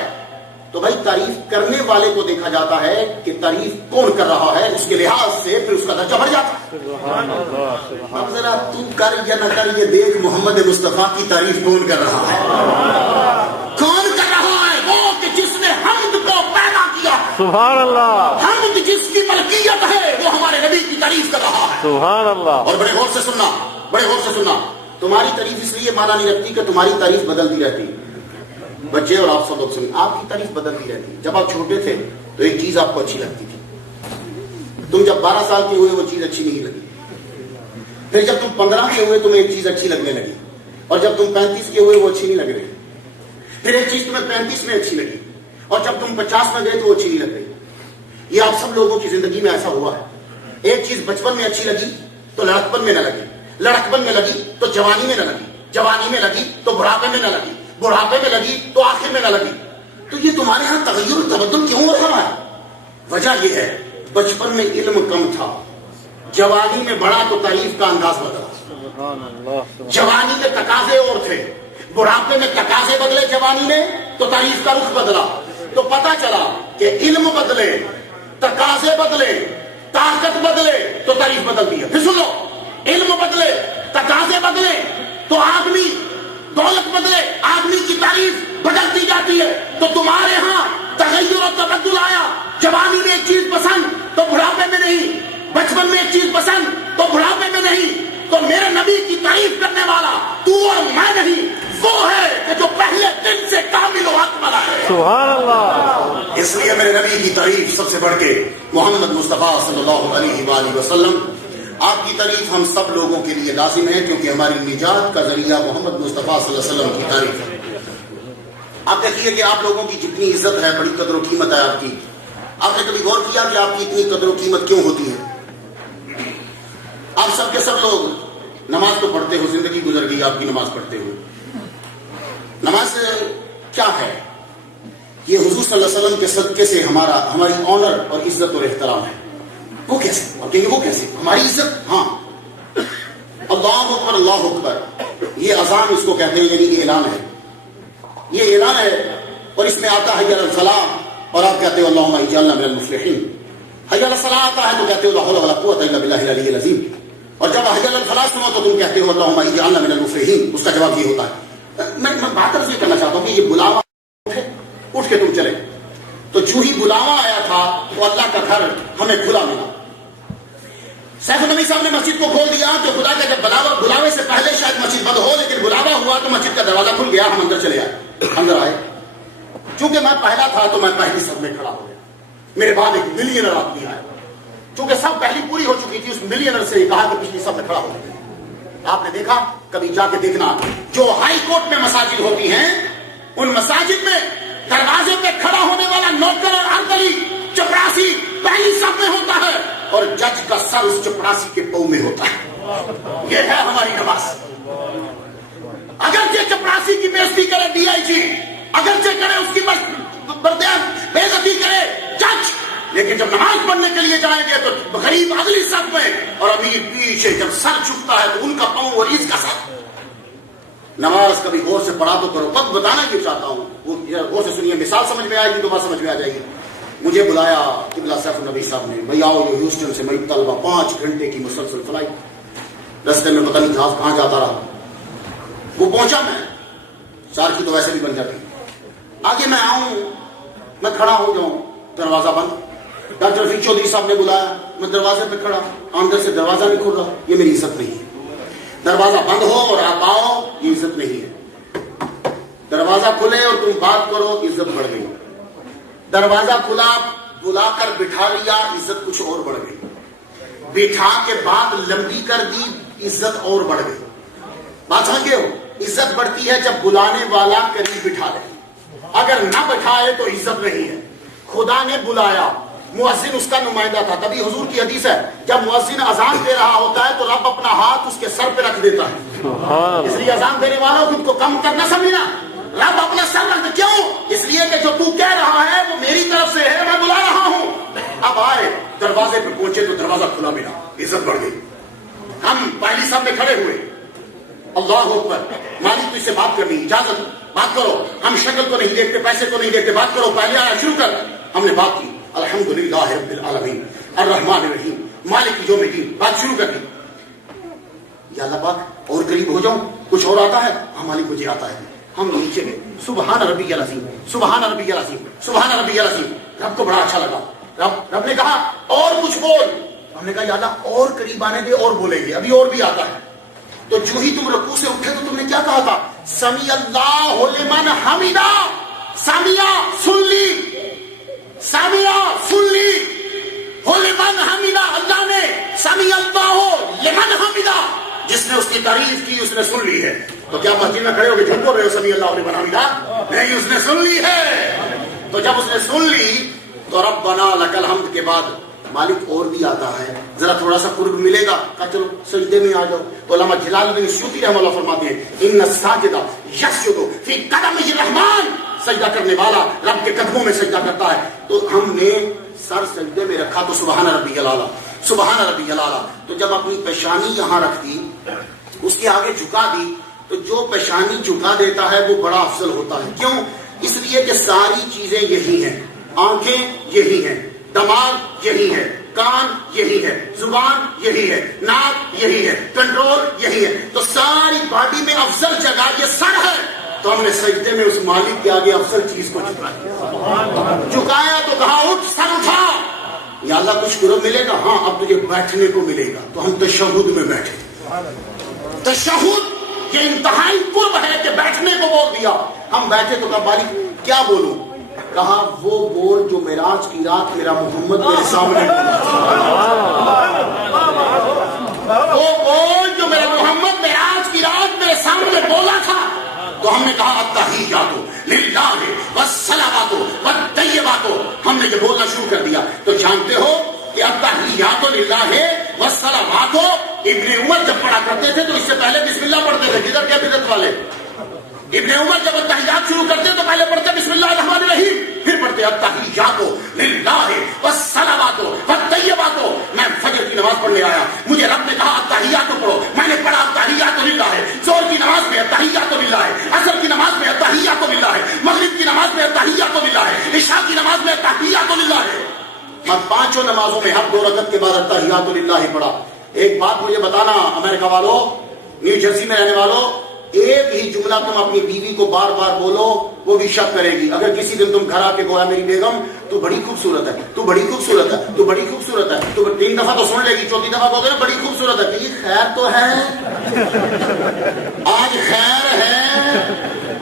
تو بھائی تعریف کرنے والے کو دیکھا جاتا ہے کہ تعریف کون کر رہا ہے، اس کے لحاظ سے پھر اس کا درجہ بڑھ جاتا ہے۔ اب ذرا تو کر یا نہ کر یہ دیکھ محمد مصطفیٰ کی تعریف کون کر رہا ہے؟ کون کر رہا ہے؟ وہ کہ جس نے حمد کو پیدا کیا، سبحان اللہ، حمد جس کی ملکیت ہے، وہ ہمارے نبی کی تعریف کر رہا ہے۔ سبحان اللہ۔ اور بڑے غور سے سننا، بڑے غور سے سننا، تمہاری تعریف اس لیے مانا نہیں رکھتی کہ تمہاری تعریف بدلتی رہتی۔ بچے اور آپ سب لوگ سنیں، آپ کی تعریف بدلتی رہتی۔ جب آپ چھوٹے تھے تو ایک چیز آپ کو اچھی لگتی تھی، تم جب 12 سال کے ہوئے وہ چیز اچھی نہیں لگی، پھر جب تم 15 کے ہوئے تمہیں ایک چیز اچھی لگنے لگی، اور جب تم 35 کے ہوئے وہ اچھی نہیں لگ رہی، پھر ایک چیز تمہیں 35 میں اچھی لگی، اور جب تم 50 میں گئے تو وہ اچھی نہیں لگ رہی۔ یہ آپ سب لوگوں کی زندگی میں ایسا ہوا ہے۔ ایک چیز بچپن میں اچھی لگی تو لڑکپن میں نہ لگی، لڑکپن میں لگی تو جوانی میں نہ لگی، جوانی میں لگی تو بڑھاپے میں نہ لگی، بڑھاپے میں لگی تو آخر میں نہ لگی۔ تو یہ تمہارے ہاں تغیر و تبدل کیوں ہو رہا ہے؟ وجہ یہ ہے بچپن میں علم کم تھا، جوانی میں بڑا تو تعریف کا انداز بدلا، جوانی میں تقاضے اور تھے، بڑھاپے میں تقاضے بدلے، جوانی میں تو تعریف کا رخ بدلا۔ تو پتا چلا کہ علم بدلے، تقاضے بدلے، طاقت بدلے تو تعریف بدلتی ہے۔ پھر سن لو، علم بدلے، تقاضے بدلے تو آدمی، دولت بدلے آدمی کی تعریف بدلتی جاتی ہے۔ تو تمہارے ہاں تغیر و تبدل آیا، جوانی میں ایک چیز پسند تو بڑھاپے میں نہیں، بچپن میں ایک چیز پسند تو بڑھاپے میں نہیں۔ تو میرے نبی کی تعریف کرنے والا تو اور میں نہیں، وہ ہے کہ جو پہلے دن سے کامل و اکمل ہے۔ سبحان اللہ۔ اس لیے میرے نبی کی تعریف سب سے بڑھ کے محمد مصطفیٰ صلی اللہ علیہ وآلہ وسلم، آپ کی تعریف ہم سب لوگوں کے لیے لازم ہے، کیونکہ ہماری نجات کا ذریعہ محمد مصطفیٰ صلی اللہ علیہ وسلم کی تعریف ہے۔ آپ دیکھیے کہ آپ لوگوں کی جتنی عزت ہے، بڑی قدر و قیمت ہے آپ کی، آپ نے کبھی غور کیا کہ آپ کی اتنی قدر و قیمت کیوں ہوتی ہے؟ آپ سب کے سب لوگ نماز تو پڑھتے ہو، زندگی گزر گئی آپ کی نماز پڑھتے ہوئے۔ نماز کیا ہے؟ یہ حضور صلی اللہ علیہ وسلم کے صدقے سے ہماری آنر اور عزت اور احترام ہے۔ وہ کیسے؟ آپ کہیں گے وہ کیسے؟ ہماری عزت، ہاں، اللہ اکبر اللہ اکبر، یہ اذان اس کو کہتے ہیں، یعنی یہ اعلان ہے، یہ اعلان ہے، اور اس میں آتا ہے حی علی الفلاح، اور آپ کہتے ہو اللہم اجعلنا من المفلحین۔ حی علی الصلاۃ آتا ہے تو کہتے ہو لا حول ولا قوۃ الا باللہ العلی العظیم، اور جب حی علی الفلاح سنو تو تم کہتے ہو اللہم اجعلنا من المفلحین۔ اس کا جواب یہ ہوتا ہے۔ میں بات یہ کرنا چاہتا ہوں کہ یہ بلاوا اٹھ کے تم چلے، تو جو ہی بلاوا آیا تھا تو اللہ کا گھر ہمیں کھلا ملا۔ سیف النبی صاحب نے مسجد کو کھول دیا تو خدا کا جب بلاوے سے پہلے شاید مسجد بند ہو، لیکن بلاوا ہوا تو مسجد کا دروازہ کھل گیا، ہم اندر چلے آئے، اندر آئے۔ چونکہ میں پہلا تھا تو میں پہلی صف میں کھڑا ہو گیا، میرے بعد ایک ملینر آدمی آیا، چونکہ سب پہلی پوری ہو چکی تھی، اس ملینر سے کہا کہ پچھلی صف میں کھڑا ہو گیا۔ آپ نے دیکھا، کبھی جا کے دیکھنا، جو ہائی کورٹ میں مساجد ہوتی ہیں ان مساجد میں دروازے پہ کھڑا ہونے والا نوکر اور اردلی چپراسی پہلی صف میں ہوتا ہے، اور جج کا سر اس چپراسی کے پاؤں میں ہوتا ہے۔ یہ ہے ہماری نماز۔ اگرچہ چپراسی کی بےزتی کرے ڈی آئی جی، اگرچہ کرے اس کی بےزتی کرے جج، لیکن جب نماز پڑھنے کے لیے جائیں گے تو غریب اگلی صف میں اور امیر پیچھے، جب سر جھکتا ہے تو ان کا پاؤں اور اس کا سر۔ نماز کبھی غور سے پڑھا تو کرو۔ وقت بتانا یہ چاہتا ہوں، وہ غور سے سنیے، مثال سمجھ میں آئے گی تو بات سمجھ میں آ جائے گی۔ مجھے بلایا قبلہ سیف النبی صاحب نے، بھائی آؤ، یہ ہیوسٹن سے میں طلبہ 5 گھنٹے کی مسلسل فلائٹ، رستے میں پتہ نہیں تھا کہاں جاتا رہا، وہ پہنچا، میں 4 کی تو ویسے بھی بن جاتی، آگے میں آؤں، میں کھڑا ہو جاؤں، دروازہ بند۔ ڈاکٹر رفیق چودھری صاحب نے بلایا، میں دروازے پہ کھڑا، اندر سے دروازہ نہیں کھل رہا، یہ میری عزت نہیں ہے۔ دروازہ بند ہو اور آپ آؤ، یہ عزت نہیں ہے۔ دروازہ کھلے اور تم بات کرو، عزت بڑھ گئی۔ دروازہ کھلا، بلا کر بٹھا لیا، عزت کچھ اور بڑھ گئی۔ بٹھا کے بعد لمبی کر دی، عزت اور بڑھ گئی۔ بات سمجھ گئے ہو؟ عزت بڑھتی ہے جب بلانے والا قریب بٹھا لے، اگر نہ بٹھائے تو عزت نہیں ہے۔ خدا نے بلایا، مؤذن اس کا نمائندہ تھا، تبھی حضور کی حدیث ہے جب مؤذن اذان دے رہا ہوتا ہے تو رب اپنا ہاتھ اس کے سر پہ رکھ دیتا ہے۔ اس لیے اذان دینے والوں خود کو کم کرنا سمجھنا، رب اپنا سر رکھ دے۔ کیوں؟ اس لیے کہ جو تو کہہ رہا ہے وہ میری طرف سے ہے، میں بلا رہا ہوں۔ اب آئے، دروازے پہ پہنچے تو دروازہ کھلا ملا، عزت بڑھ گئی۔ ہم پہلی صف میں کھڑے ہوئے، اللہ اکبر. مالک تو اس سے بات کرنی اجازت, بات کرو. ہم شکل کو نہیں دیکھتے, پیسے کو نہیں دیکھتے, بات کرو. پہلے آیا شروع کر. ہم نے بات کی الحمدللہ رب العالمین الرحمن الرحیم مالک یوم الدین, بات شروع کر دی. یا اللہ پاک اور قریب ہو جاؤں, کچھ اور آتا ہے؟ ہاں مالک مجھے آتا ہے. ہم نیچے گئے, سبحان ربی العظیم سبحان ربی العظیم سبحان ربی العظیم. رب کو بڑا اچھا لگا. رب نے کہا اور کچھ بول. ہم نے کہا یا اللہ اور قریب آنے دے, اور بولیں گے, ابھی اور بھی آتا ہے. تو جو ہی تم رکوع سے اٹھے تو تم نے کیا کہا تھا؟ سمیع اللہ لمن حمیدہ. سمیع سن لی, سمیع سن لی, لمن حمیدہ. اللہ نے سمیع اللہ لمن حمیدہ, جس نے اس کی تعریف کی اس نے سن لی ہے. تو کیا مسجد میں کھڑے ہو کے جھوٹ بول رہے ہو سمیع اللہ لمن حمیدہ؟ نہیں, اس نے سن لی ہے. تو جب اس نے سن لی تو ربنا لک الحمد کے بعد مالک اور بھی آتا ہے, ذرا تھوڑا سا قرب ملے گا, کہا چلو سجدے میں آ جاؤ. تو علامہ جلال الدین سیوطی رحمہ اللہ فرماتے ہیں ان الساجد یسجد فی قدم الرحمن, سجدہ کرنے والا رب کے قدموں میں سجدہ کرتا ہے. تو ہم نے سر سجدے میں رکھا تو سبحان ربی الاعلیٰ سبحان ربی الاعلیٰ. تو جب اپنی پیشانی یہاں رکھ دی, اس کے آگے جھکا دی, تو جو پیشانی جھکا دیتا ہے وہ بڑا افضل ہوتا ہے. کیوں؟ اس لیے کہ ساری چیزیں یہی ہیں, آنکھیں یہی ہیں, دماغ یہی ہے, کان یہی ہے, زبان یہی ہے, ناک یہی ہے, کنٹرول یہی ہے. تو ساری باڈی میں افضل جگہ یہ سر ہے. تو ہم نے سجدے میں اس مالک کے آگے افضل چیز کو جھکایا تو کہا اٹھ, سر اٹھا. یا اللہ کچھ قرب ملے گا؟ ہاں اب تجھے بیٹھنے کو ملے گا. تو ہم تشہد میں بیٹھے. تشہد یہ انتہائی قرب ہے کہ بیٹھنے کو بول دیا. ہم بیٹھے تو کہا مالک کیا بولوں؟ کہا وہ بول جو معراج کی رات میرا محمد میرے سامنے وہ بول جو میرا محمد معراج کی رات میرے سامنے بولا تھا. تو ہم نے کہا التحیات للہ والصلوات والطیبات. ہم نے یہ بولنا شروع کر دیا. تو جانتے ہو کہ التحیات للہ والصلوات ابن عمر جب پڑھا کرتے تھے تو اس سے پہلے بسم اللہ پڑھتے تھے. کدھر کیا بدعت والے؟ ابن عمر جب التحیات شروع کرتے تو پہلے پڑھتے بسم اللہ الرحمن الرحیم, پھر پڑھتے التحیات للہ والصلوات والطیبات. میں فجر کی نماز پڑھنے آیا, مجھے رب نے کہا التحیات پڑھو, میں نے پڑھا التحیات للہ ہے. ظہر کی نماز میں التحیات للہ ہے, عصر کی نماز میں التحیات للہ ہے, مغرب کی نماز میں التحیات للہ ہے, عشاء کی نماز میں التحیات للہ ہے. میں پانچوں نمازوں میں ہر 2 رکعت کے بعد التحیات للہ پڑھا. ایک بات مجھے بتانا امریکہ والوں, نیو جرسی میں رہنے والوں, ایک ہی جملہ تم اپنی بیوی کو بار بار بولو وہ بھی شک کرے گی. اگر کسی دن تم گھر آ کے بولا میری بیگم تو بڑی خوبصورت ہے, تو بڑی خوبصورت ہے, تو بڑی خوبصورت ہے, تو 3 دفعہ تو سن لے گی, 4تھی دفعہ بولتے نا بڑی خوبصورت ہے. کہ خیر تو ہے, آج خیر ہے.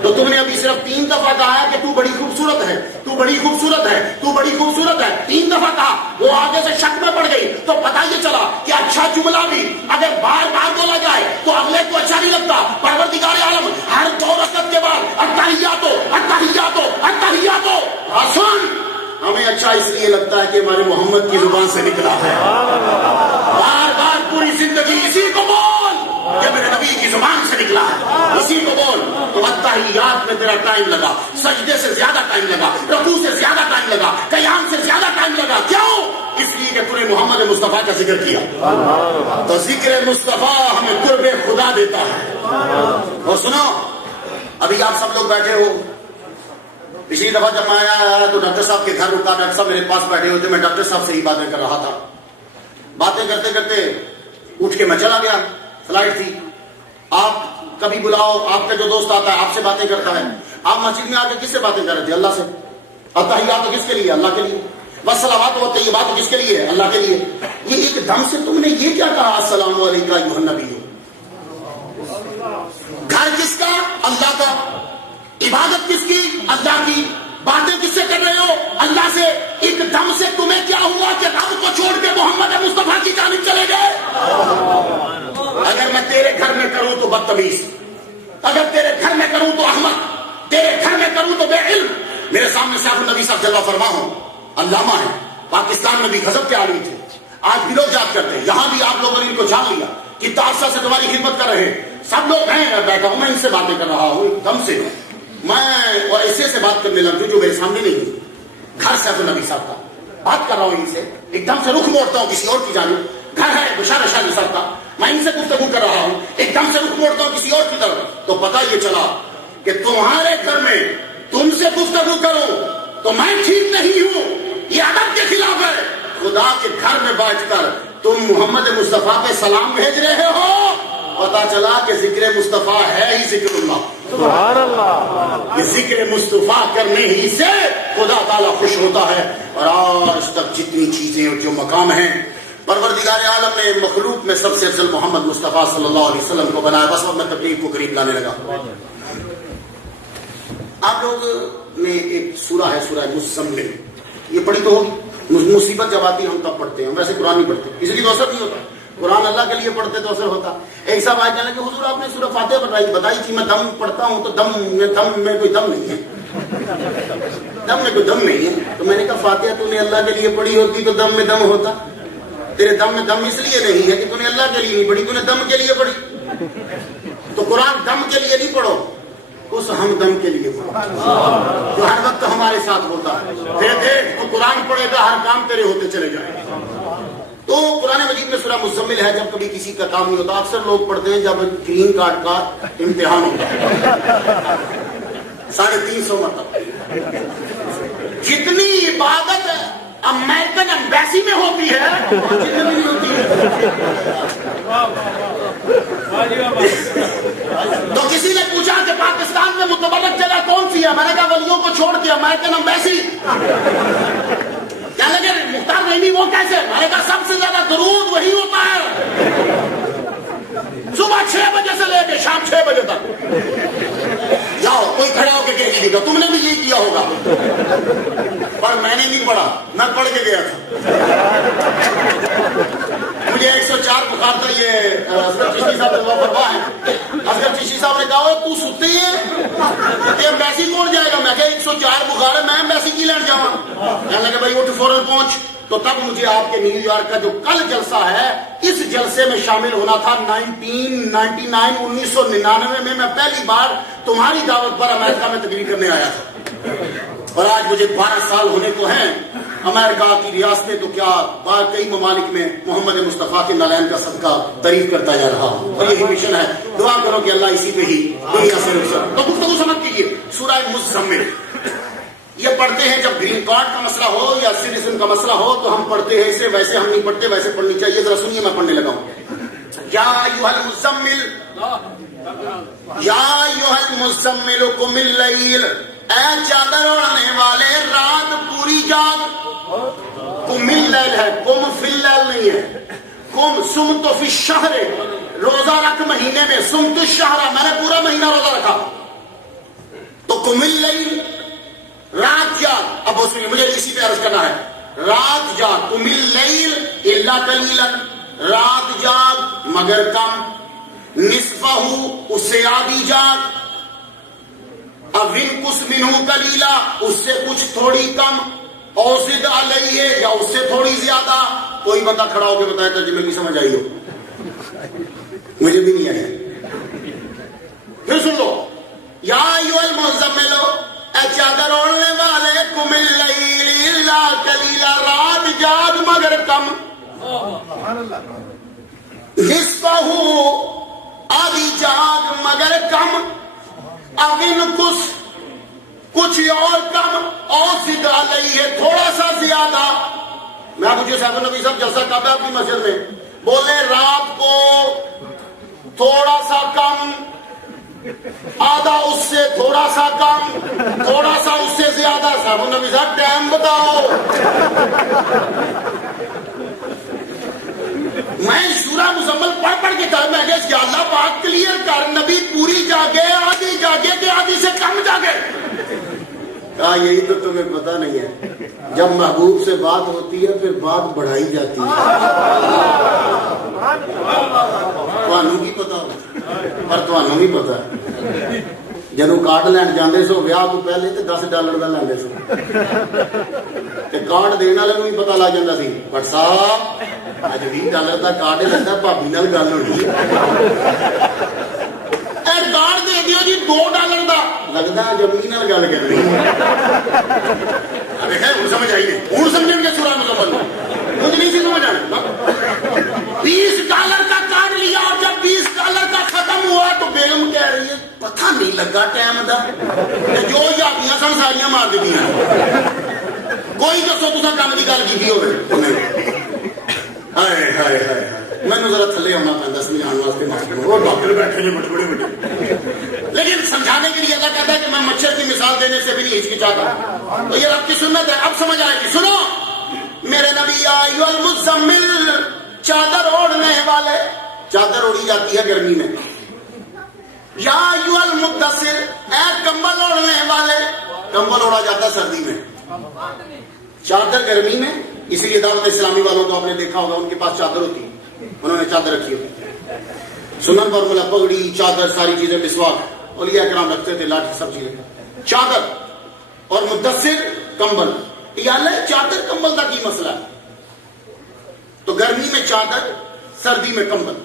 تو تم نے ابھی صرف 3 دفعہ کہا ہے کہ تو بڑی خوبصورت ہے, تو بڑی خوبصورت ہے, تو بڑی خوبصورت ہے. 3 دفعہ کہا, وہ آگے سے شک میں پڑ گئی. تو پتہ یہ چلا کہ اچھا جملہ بھی اگر بار بار بولا جائے تو اگلے کو اچھا نہیں لگتا. پروردگار عالم ہر 2 رکعت کے بعد التحیات التحیات التحیات. سن, ہمیں اچھا اس لیے لگتا ہے کہ ہمارے محمد کی زبان سے نکلا ہے. بار بار پوری زندگی اسی کو بول کہ میرے نبی کی زبان سے نکلا ہے, اسی کو بول. تو التحیات میں تیرا ٹائم لگا, سجدے سے زیادہ ٹائم لگا, رکوع سے زیادہ ٹائم لگا, قیام سے زیادہ ٹائم لگا. کیوں؟ اس لیے کہ تو نے محمد مصطفیٰ کا ذکر کیا. تو ذکر مصطفیٰ ہمیں قرب خدا دیتا ہے. اور سنو, ابھی آپ سب لوگ بیٹھے ہو, پچھلی دفعہ جب میں آیا تو ڈاکٹر صاحب کے گھر رکا, ڈاکٹر صاحب میرے پاس بیٹھے ہوتے, میں ڈاکٹر صاحب سے ہی باتیں کر رہا تھا. باتیں کرتے کرتے اٹھ کے میں چلا گیا, فلائٹ تھی. آپ کبھی بلاؤ, آپ کا جو دوست آتا ہے آپ سے باتیں کرتا ہے. آپ مسجد میں آ کے کس سے باتیں کر رہے تھے؟ اللہ سے. التحیات کس کے لیے؟ اللہ کے لیے. والصلوات والطیبات کس کے لیے؟ اللہ کے لیے. یہ ایک دم سے تم نے یہ کیا کہا السلام علیکم ایھا النبی؟ گھر کس کا؟ اللہ کا. عبادت کس کی؟ اللہ کی. باتیں کس سے کر رہے ہو؟ اللہ سے. ایک دم سے تمہیں کیا ہوا کہ رب کو چھوڑ کے محمد مصطفیٰ کی جانب چلے گئے؟ اگر میں تیرے گھر میں کروں تو بدتمیز, اگر تیرے گھر میں کروں تو احمق, تیرے گھر میں کروں تو بے علم. میرے سامنے سیاف النبی صاحب جلوہ فرما ہوں, علامہ ہے, پاکستان میں بھی غضب کے عالم تھے, آج بھی لوگ یاد کرتے ہیں. یہاں بھی آپ لوگوں نے ان کو جان لیا کہ عرصہ سے تمہاری خدمت کر رہے ہیں. سب لوگ ہیں, بیٹھا ہوں میں ان سے باتیں کر رہا ہوں, ایک دم سے میں اور ایسے سے بات کرنے لگ جو میرے سامنے نہیں ہے. گھر سیاف النبی صاحب کا بات کر رہا ہوں, ان سے ایک دم سے رخ موڑتا ہوں کسی اور کی جانب. گھر ہے بشار شاہ صاحب کا, میں ان سے گفتگو کر رہا ہوں، ایک دم سے رخ موڑتا ہوں کسی اور کی طرف، تو پتہ یہ چلا کہ تمہارے گھر میں تم سے گفتگو کروں تو میں ٹھیک نہیں ہوں، یہ ادب کے خلاف ہے۔ خدا کے گھر میں بیٹھ کر تم محمد مصطفیٰ پہ سلام بھیج رہے ہو، پتا چلا کہ ذکر مصطفیٰ ہے ہی ذکر اللہ۔ سبحان اللہ۔ یہ ذکر مصطفیٰ کرنے ہی سے خدا تعالیٰ خوش ہوتا ہے۔ اور آج تک جتنی چیزیں اور جو مقام ہیں پروردگار عالم نے مخلوق میں سب سے افضل محمد مصطفیٰ صلی اللہ علیہ وسلم کو بنایا۔ بس اب میں تبلیغ کو قریب لانے لگا۔ آپ لوگ نے ایک سورہ ہے سورہ مزمل، یہ پڑھی تو ہوگی۔ مصیبت جب آتی ہے ہم تب پڑھتے ہیں، ہم ویسے قرآن نہیں پڑھتے، اس لیے تو اثر نہیں ہوتا۔ قرآن اللہ کے لیے پڑھتے تو اثر ہوتا۔ ایک صاحب آج کہنے کہ حضور آپ نے سورہ فاتحہ بتائی تھی، میں دم پڑھتا ہوں تو دم میں کوئی دم نہیں ہے، دم میں کوئی دم نہیں ہے۔ تو میں نے کہا فاتحہ تو نے اللہ کے لیے پڑھی ہوتی تو دم میں دم ہوتا، تیرے دم میں دم اس لیے نہیں ہے کہ تو نے اللہ کے لیے نہیں پڑھی، تو نے دم کے لیے پڑھی۔ تو قرآن دم کے لیے نہیں پڑھو، اس ہم دم کے لیے پڑھو جو ہر وقت ہمارے ساتھ ہوتا ہے۔ پھر دیکھ تو قرآن پڑھے گا ہر کام تیرے ہوتے چلے جائیں گے۔ تو قرآن مجید میں سورہ مزمل ہے، جب کبھی کسی کا کام نہیں ہوتا، اکثر لوگ پڑھتے ہیں جب گرین کارڈ کا امتحان ہوتا ہے 350 مرتبہ۔ جتنی عبادت امریکن ایمبیسی میں ہوتی ہے جتنی نہیں ہوتی ہے۔ تو کسی نے پوچھا کہ پاکستان میں متبرک جگہ کون سی ہے؟ میں نے کہا ولیوں کو چھوڑ کے امریکن ایمبیسی۔ کیا لگے مختار نہیں وہ کیسے؟ میں نے کہا سب سے زیادہ درود وہی ہوتا ہے، صبح 6 بجے سے لے کے شام 6 بجے تک۔ جاؤ کوئی کھڑا ہو کے کہہ دیجیے گا تم نے بھی یہی کیا ہوگا، پر میں نے نہیں پڑھا، میں پڑھ کے گیا تھا۔ مجھے 104 بخار تھا، یہ اصغر چشتی صاحب اللہ فرما ہے، اصغر چشتی صاحب نے کہا تو سوتے ہیں کہ ایمبیسی کون جائے گا؟ میں کہا 104 بخار ہے، میں ایمبیسی کی لین جاؤں؟ کہنے لگے بھائی اٹھ فوراً پہنچ۔ تو تب مجھے آپ کے نیو یارک کا جو کل جلسہ ہے اس جلسے میں شامل ہونا تھا 1999 میں پہلی بار تمہاری دعوت پر امریکہ میں تقریر کرنے آیا تھا، اور آج مجھے 12 سال ہونے کو ہیں امریکہ کی ریاستیں تو کیا کئی ممالک میں محمد مصطفیٰ کے نالین کا صدقہ تعریف کرتا جا رہا ہوں، اور یہی مشن ہے۔ دعا کرو کہ اللہ اسی پہ ہی دنیا سے رخصت۔ تو گفتگو سمجھ کیجیے، سورہ مزمل یہ پڑھتے ہیں جب گرین کارڈ کا مسئلہ ہو یا سٹیزن کا مسئلہ ہو تو ہم پڑھتے ہیں اسے، ویسے ہم نہیں پڑھتے، ویسے پڑھنی چاہیے۔ ذرا سنیے میں پڑھنے لگا ہوں۔ یا ایھا المزمل، یا ایھا المزمل قم اللیل، اے چادر اوڑھنے والے رات پوری جاگ۔ قم اللیل ہے، قم فی اللیل نہیں ہے۔ قم صمت فی الشہر، روزہ رکھ مہینے میں، صمت الشہر میں نے پورا مہینہ روزہ رکھا۔ تو قم اللیل رات جاگ۔ اب اس میں مجھے اسی پہ عرض کرنا ہے، رات جاگ، قم اللیل الا قلیلا، رات جاگ مگر کم، نصفہ اس سے آدھی جاگ، اب انقص منہ قلیلا اس سے کچھ تھوڑی کم، اور زد علیہ یا اس سے تھوڑی زیادہ۔ کوئی بندہ کھڑا ہو کے بتایا ترجمے کی سمجھ آئی ہو؟ مجھے بھی نہیں آئی۔ پھر سن لو، یا ایھا المزمل، اے چادر اوڑھنے والے، قم اللیل الا قلیلا، رات جاگ مگر کم، نصفہ آدھی جاگ مگر کم، اب انقص کچھ اور کم، اور زد علیہ تھوڑا سا زیادہ۔ میں مجھے صاحب النبی صاحب جلسہ کعبہ اپنی مسجد میں بولے رات کو تھوڑا سا کم، آدھا اس سے تھوڑا سا کم، تھوڑا سا اس سے زیادہ۔ صاحب النبی صاحب ٹائم بتاؤ۔ میں سورہ مزمل پڑھ کے تھا، میں کہا یا اللہ پاک کلیئر کر، نبی پوری جاگے آدھی جاگے کہ آدھی سے کم جاگے؟ کہا یہی تو تمہیں پتہ نہیں ہے، جب محبوب سے بات ہوتی ہے پھر بات بڑھائی جاتی ہے۔ تھانوں کی پتہ پر تھانوں بھی پتہ ہے، جدو کارڈ لین جاندے سو ویاہ تو پہلے تے $10 دا لیندے سو، تے کارڈ دین والے نوں بھی پتہ لگ جاندا سی بٹ صاحب اج $20 دا کارڈ لگدا بھابی نال گل ہونی ہے، اے کارڈ دے دیو جی $2 دا، لگدا جمی نال گل کرنی ہے۔ ابے خیر ہن سمجھ آئی ہے، ہن سمجھن گے سورہ مزمل، مجھے نہیں سی سمجھ آنا۔ $20 کا کارڈ لیا ختم ہوا تو بیگم کہہ رہی ہے پتہ نہیں لگا ٹائم دا جو یادیاں سن ساریاں مار دیتیاں کوئی دسو تساں کم دی گل کیتی ہوے ہائے ہائے ہائے مینوں ذرا تھلے آنا پیندا سمجھانے واسطے ماسٹر وہ ڈاکٹر بیٹھے نے بڑے بڑے لیکن سمجھانے کے لیے اللہ کہتا ہے کہ میں مچھر کی مثال دینے سے بھی نہیں ہچکچاتا تو یہ آپ کی سنت ہے اب سمجھ آئے گی سنو میرے نبی یا ایھا المزمل چادر اوڑھنے والے چادر اوڑھی جاتی ہے گرمی میں یا ایھا المدثر اے کمبل اوڑھنے والے کمبل اوڑھا جاتا ہے سردی میں چادر گرمی میں اس لیے دعوت اسلامی والوں کو آپ نے دیکھا ہوگا ان کے پاس چادر ہوتی ہے انہوں نے چادر رکھی ہوتی سنن فارمولا پگڑی چادر ساری چیزیں مسواک اولیاء کرام رکھتے تھے لاٹھی سب چیزیں چادر اور مدثر کمبل یعنی چادر کمبل کا کی مسئلہ ہے تو گرمی میں چادر سردی میں کمبل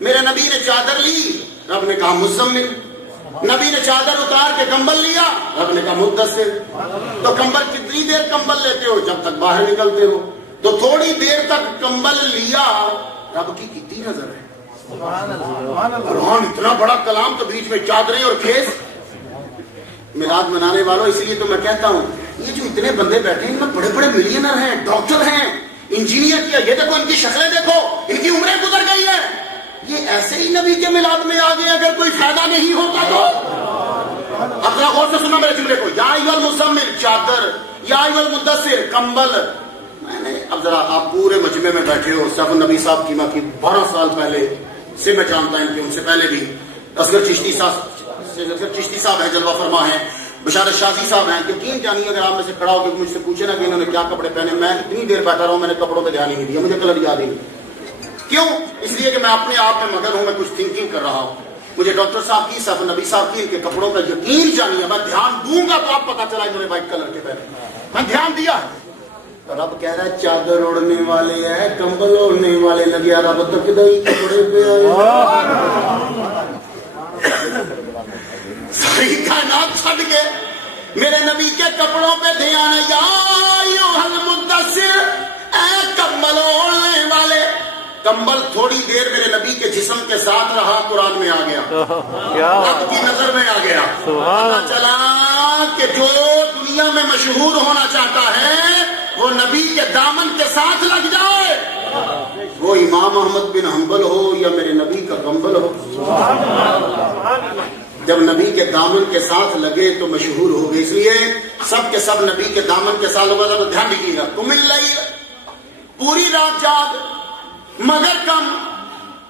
میرے نبی نے چادر لی رب نے کہا مزمل نبی نے چادر اتار کے کمبل لیا رب نے کہا مدثر تو کمبل کتنی دیر کمبل لیتے ہو جب تک باہر نکلتے ہو تو تھوڑی دیر تک کمبل لیا رب کی کتنی نظر ہے قرآن اتنا بڑا کلام تو بیچ میں چادریں اور کھیس میلاد منانے والوں اس لیے تو میں کہتا ہوں یہ جو اتنے بندے بیٹھے ہیں ان میں بڑے بڑے ملینر ہیں ڈاکٹر ہیں انجینئر کیا یہ دیکھو ان کی شکلیں دیکھو ان کی عمریں گزر گئی ہیں یہ ایسے ہی نبی کے میلاد میں آ گئے اگر کوئی فائدہ نہیں ہوتا تو اپنا غور سے سننا میرے جملے کو یا ایھا المزمل چادر یا ایھا المدثر کمبل میں نے اب ذرا آپ پورے مجمع میں بیٹھے ہو سب نبی صاحب کی ماں کی 12 سال پہلے سے میں جانتا ہوں کہ ان سے پہلے بھی اصغر چشتی صاحب ہے جلوہ فرما ہے بشارت شاذی صاحب ہیں یقین جانیے اگر آپ میں سے کھڑا ہو کے مجھ سے پوچھے نا کہ انہوں نے کیا کپڑے پہنے میں اتنی دیر بیٹھا رہا ہوں میں نے کپڑوں پہ دھیان ہی نہیں دیا مجھے کلر یاد ہی نہیں کیوں اس لیے کہ میں اپنے آپ میں مگن ہوں میں کچھ تھنکنگ کر رہا ہوں مجھے ڈاکٹر صاحب کی صاحب نبی صاحب کی ان کے کپڑوں کا یقین جانیے میں دھیان دوں گا تو آپ پتا چلا انہوں نے وائٹ کلر کے پہنے میں دھیان دیا رب کہہ رہا ہے چادر اوڑھنے والے ہیں کمبل اوڑھنے والے لگیا رب تک دئی کپڑے پہ ساری کائنات چھڈ کے میرے نبی کے کپڑوں پہ دھیان ہے یا ایھا المدثر اے کمبل اوڑھنے والے کمبل تھوڑی دیر میرے نبی کے جسم کے ساتھ رہا قرآن میں آ گیا رب کی نظر میں آ گیا پتا چلا کہ جو دنیا میں مشہور ہونا چاہتا ہے وہ نبی کے دامن کے ساتھ لگ جائے وہ امام احمد بن حنبل ہو یا میرے نبی کا کمبل ہو جب نبی کے دامن کے ساتھ لگے تو مشہور ہو گئے اس لیے سب کے سب نبی کے دامن کے ساتھ ہوگا تو دھیان دیجیے گا قم اللیل پوری رات جاگ مگر کم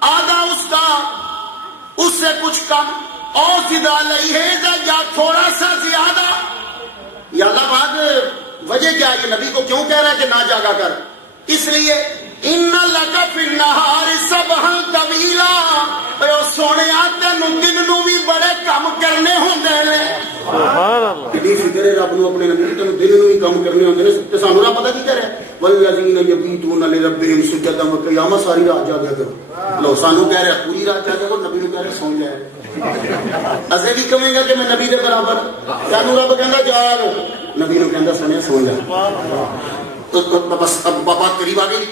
آدھا اس کا اس سے کچھ کم اور زدہ لئیہ یا تھوڑا سا زیادہ یا اللہ بات وجہ کیا ہے یہ نبی کو کیوں کہہ رہا ہے کہ نہ جاگا کر اس لیے ان لک فی النہار سبحا طویلا او سونے تینوں دن نو بھی بڑے کم کرنے ہوندے نے سبحان اللہ کتنی فکر ہے رب نو اپنے نبی تینوں دن نو بھی کم کرنے ہوندے نے تے سانو رب پتہ کی کہہ رہا ہے والذین یبیتون لربہم سجدا وقیاما ساری رات جاگیا کرو لو سانو کہہ رہا ہے پوری رات جاگیا کرو نبی نو کہہ رہا ہے سو جائے اسے بھی کہے گا کہ میں نبی دے برابر سانو رب کہندا جاگ نبی نو کہندا سنے سو جا تو بس اب بات قریب آ گئی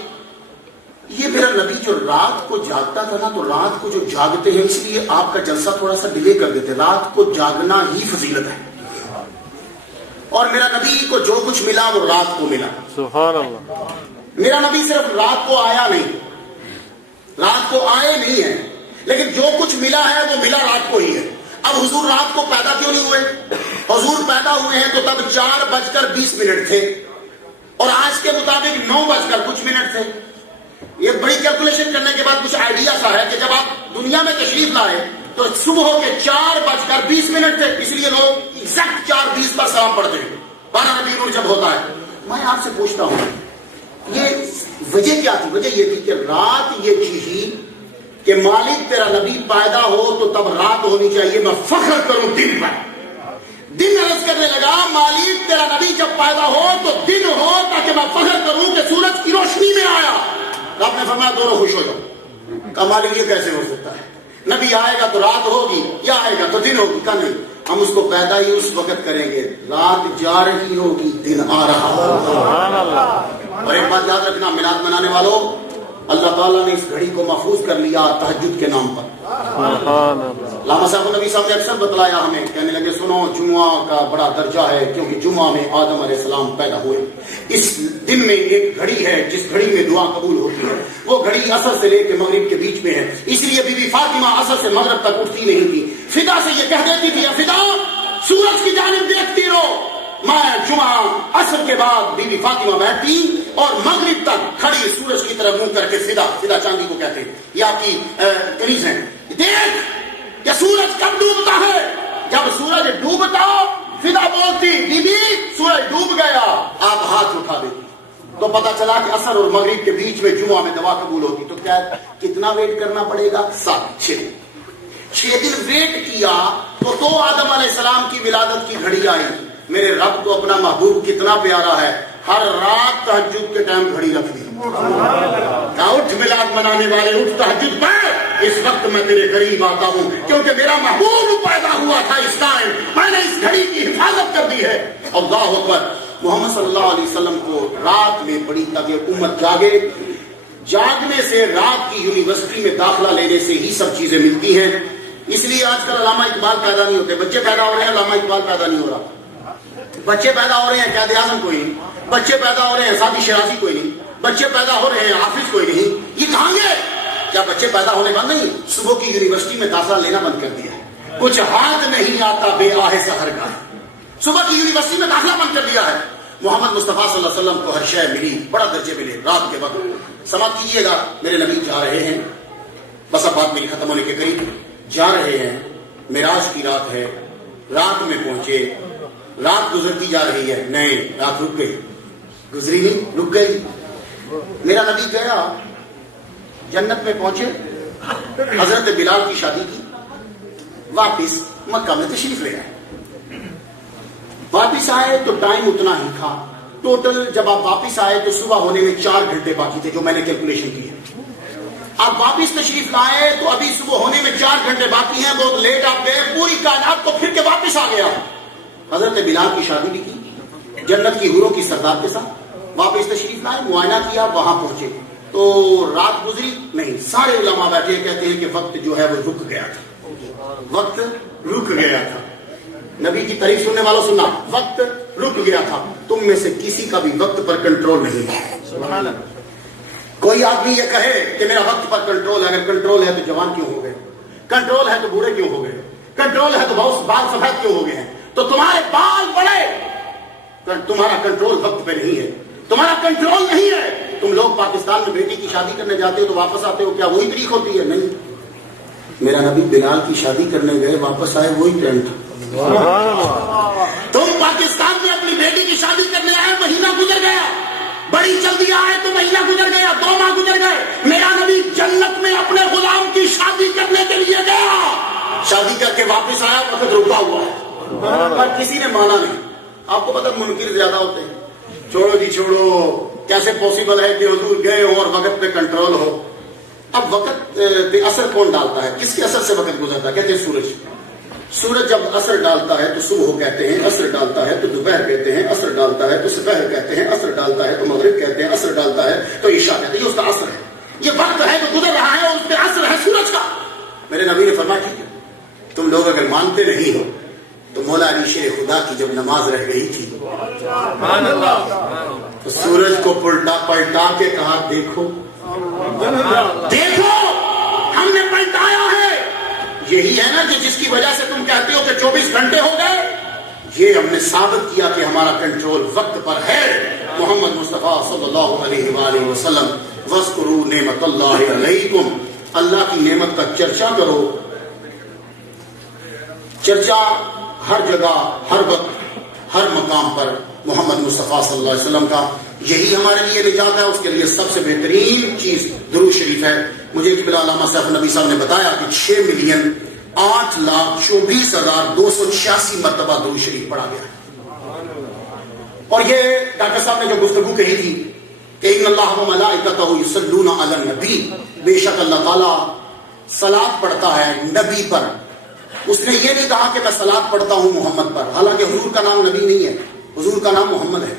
یہ میرا نبی جو رات کو جاگتا تھا نا تو رات کو جو جاگتے ہیں اس لیے آپ کا جلسہ تھوڑا سا ڈیلے کر دیتے رات کو جاگنا ہی فضیلت ہے اور میرا نبی کو جو کچھ ملا وہ رات کو ملا سبحان اللہ میرا نبی صرف رات کو آیا نہیں رات کو آئے نہیں ہے لیکن جو کچھ ملا ہے وہ ملا رات کو ہی ہے اب حضور رات کو پیدا کیوں نہیں ہوئے حضور پیدا ہوئے ہیں تو تب 4:20 تھے اور آج کے مطابق 9 کچھ منٹ تھے یہ بڑی کیلکولیشن کرنے کے بعد کچھ آئیڈیا سا ہے کہ جب آپ دنیا میں تشریف لائے تو صبح کے 4:20 تھے اس لیے لوگ ایگزیکٹ 4:20 پر سلام پڑھتے ہیں 12 ربیع الاول جب ہوتا ہے میں آپ سے پوچھتا ہوں یہ وجہ کیا تھی وجہ یہ تھی کہ رات یہ چیزی کہ مالک تیرا نبی پیدا ہو تو تب رات ہونی چاہیے میں فخر کروں دن پر دن عرض کرنے لگا مالک تیرا نبی جب پیدا ہو تو دن ہو تاکہ میں فخر کروں کہ سورج کی روشنی میں آیا آپ نے فرمایا دونوں خوش ہو جاؤ کہ مالک یہ کیسے ہو سکتا ہے نبی آئے گا تو رات ہوگی یا آئے گا تو دن ہوگی کہ نہیں ہم اس کو پیدا ہی اس وقت کریں گے رات جا رہی ہوگی دن آ رہا ہوگا اور ایک بات یاد رکھنا میلاد منانے والوں اللہ تعالیٰ نے اس گھڑی کو محفوظ کر لیا تہجد کے نام پر. علامہ صاحب نبی صاحب نے اکثر بتلایا ہمیں، کہنے لگے سنو جمعہ کا بڑا درجہ ہے کیونکہ جمعہ میں آدم علیہ السلام پیدا ہوئے. اس دن میں ایک گھڑی ہے جس گھڑی میں دعا قبول ہوتی ہے، وہ گھڑی عصر سے لے کے مغرب کے بیچ میں ہے. اس لیے بی بی فاطمہ عصر سے مغرب تک اٹھتی نہیں تھی. فدا سے یہ کہہ دیتی تھی فدا سورج کی جانب دیکھتی رہو. میں جمعہ عصر کے بعد بی بی فاطمہ بیٹھتی اور مغرب تک کھڑی سورج کی طرف منہ کر کے فدا چاندی کو کہتے ہیں، یہ آپ کی کنیز ہے، دیکھ کہ سورج کب ڈوبتا ہے. جب سورج ڈوبتا فدا بولتی بی بی سورج ڈوب گیا، آپ ہاتھ اٹھا دیتی. تو پتا چلا کہ عصر اور مغرب کے بیچ میں جمعہ میں دعا قبول ہوتی. تو کیا کتنا ویٹ کرنا پڑے گا؟ 6 دن ویٹ کیا تو آدم علیہ السلام کی ولادت کی گھڑی آئی. میرے رب کو اپنا محبوب کتنا پیارا ہے، ہر رات تہجد کے ٹائم گھڑی رکھ دی. اٹھ میلاد منانے والے اٹھ تہجد پڑھ، اس وقت میں تیرے قریب آتا ہوں کیونکہ میرا محبوب پیدا ہوا تھا اس ٹائم، میں نے اس گھڑی کی حفاظت کر دی ہے. اللہ اکبر. محمد صلی اللہ علیہ وسلم کو رات میں بڑی تاکہ امت جاگے. جاگنے سے رات کی یونیورسٹی میں داخلہ لینے سے ہی سب چیزیں ملتی ہیں. اس لیے آج کل علامہ اقبال پیدا نہیں ہوتے، بچے پیدا ہو رہے ہیں، علامہ اقبال پیدا نہیں ہو رہا. بچے پیدا ہو رہے ہیں قائد اعظم کوئی نہیں، بچے پیدا ہو رہے ہیں سعدی شیرازی کوئی نہیں، بچے پیدا ہو رہے ہیں حافظ کوئی نہیں. یہ کہاں گئے؟ کیا بچے پیدا ہونے بند نہیں؟ صبح کی یونیورسٹی میں داخلہ لینا بند کر دیا ہے. کچھ ہاتھ نہیں آتا بے آہ سحر کا، صبح کی یونیورسٹی میں داخلہ بند کر دیا ہے. محمد مصطفیٰ صلی اللہ علیہ وسلم کو ہر شے ملی، بڑا درجے ملے. رات کے وقت سماعت کیجیے گا، میرے نبی جا رہے ہیں، بس اب بات میری ختم ہونے کے قریب، جا رہے ہیں، معراج کی رات ہے، رات میں پہنچے، رات گزرتی جا رہی ہے، نہیں رات رک گئی، گزری نہیں رک گئی. میرا نبی گیا جنت میں پہنچے، حضرت بلال کی شادی کی، واپس مکہ میں تشریف لے آئے. واپس آئے تو ٹائم اتنا ہی تھا. ٹوٹل جب آپ واپس آئے تو صبح ہونے میں 4 گھنٹے باقی تھے، جو میں نے کیلکولیشن کی ہے. آپ واپس تشریف لائے تو ابھی صبح ہونے میں 4 گھنٹے باقی ہیں، بہت لیٹ آپ گئے، پوری کائنات کو پھر کے واپس آ گیا. حضرت بلال کی شادی بھی کی جنت کی حوروں کی سردار کے ساتھ. واپس تشریف لائے، معائنہ کیا، وہاں پہنچے تو رات گزری نہیں. سارے علماء بیٹھے کہتے ہیں کہ وقت جو ہے وہ رک گیا تھا، وقت رک گیا تھا. نبی کی تعریف سننے والوں سننا، وقت رک گیا تھا. تم میں سے کسی کا بھی وقت پر کنٹرول نہیں ہے. کوئی آدمی یہ کہے کہ میرا وقت پر کنٹرول ہے، اگر کنٹرول ہے تو جوان کیوں ہو گئے، کنٹرول ہے تو بوڑھے کیوں ہو گئے، کنٹرول ہے تو بہت بال سفید کیوں ہو گئے ہیں؟ تو تمہارے بال بڑے، تمہارا کنٹرول وقت پہ نہیں ہے، تمہارا کنٹرول نہیں ہے. تم لوگ پاکستان میں بیٹی کی شادی کرنے جاتے ہو تو واپس آتے ہو، کیا وہی تاریخ ہوتی ہے؟ نہیں. میرا نبی بلال کی شادی کرنے گئے، واپس آئے وہی ٹائم تھا. تم پاکستان میں اپنی بیٹی کی شادی کرنے آئے، مہینہ گزر گیا. بڑی جلدی آئے تو مہینہ گزر گیا، 2 ماہ گزر گئے. میرا نبی جنت میں اپنے غلام کی شادی کرنے کے لیے گیا، شادی کر کے واپس آیا، وقت رکا ہوا ہے، پر کسی نے مانا نہیں. آپ کو پتہ منکر زیادہ ہوتے ہیں. چھوڑو جی چھوڑو، کیسے پاسبل ہے کہ حضور گئے ہو اور وقت پہ کنٹرول ہو. اب وقت پہ اثر کون ڈالتا ہے؟ کس کے اثر سے وقت گزرتا ہے؟ کہتے ہیں سورج. سورج جب اثر ڈالتا ہے تو صبح کہتے ہیں، اثر ڈالتا ہے تو دوپہر کہتے ہیں، اثر ڈالتا ہے تو سپہر کہتے ہیں، اثر ڈالتا ہے تو مغرب کہتے ہیں، اثر ڈالتا ہے تو عشاء کہتے ہیں. یہ اس کا اثر ہے، یہ وقت ہے جو گزر رہا ہے اور اس پہ اثر ہے سورج کا. میرے نبی نے فرمایا ٹھیک ہے، تم لوگ اگر مانتے نہیں ہو تو مولا علی شیر خدا کی جب نماز رہ گئی تھی تو سورج کو پلٹا کے کہا دیکھو دیکھو ہم نے پلٹایا ہے. یہی ہے نا کہ جس کی وجہ سے تم کہتے ہو کہ 24 گھنٹے ہو گئے، یہ ہم نے ثابت کیا کہ ہمارا کنٹرول وقت پر ہے. محمد مصطفیٰ صلی اللہ علیہ وآلہ وسلم، وَاذْكُرُوا نِعْمَتَ اللَّهِ عَلَيْكُمْ، اللہ کی نعمت کا چرچا کرو. چرچا ہر جگہ، ہر وقت، ہر مقام پر محمد مصطفیٰ صلی اللہ علیہ وسلم کا. یہی ہمارے لیے نجات ہے. اس کے لیے سب سے بہترین چیز درود شریف ہے. مجھے قبلہ علامہ سیف نبی صاحب نے بتایا کہ 6,08,24,286 مرتبہ درود شریف پڑھا گیا. اور یہ ڈاکٹر صاحب نے جو گفتگو کہی تھی کہ ان اللہ و ملائکتہ یصلون علی النبی، بے شک اللہ تعالیٰ صلاۃ پڑھتا ہے نبی پر. اس نے یہ نہیں کہا کہ میں صلاۃ پڑھتا ہوں محمد پر، حالانکہ حضور کا نام نبی نہیں ہے، حضور کا نام محمد ہے.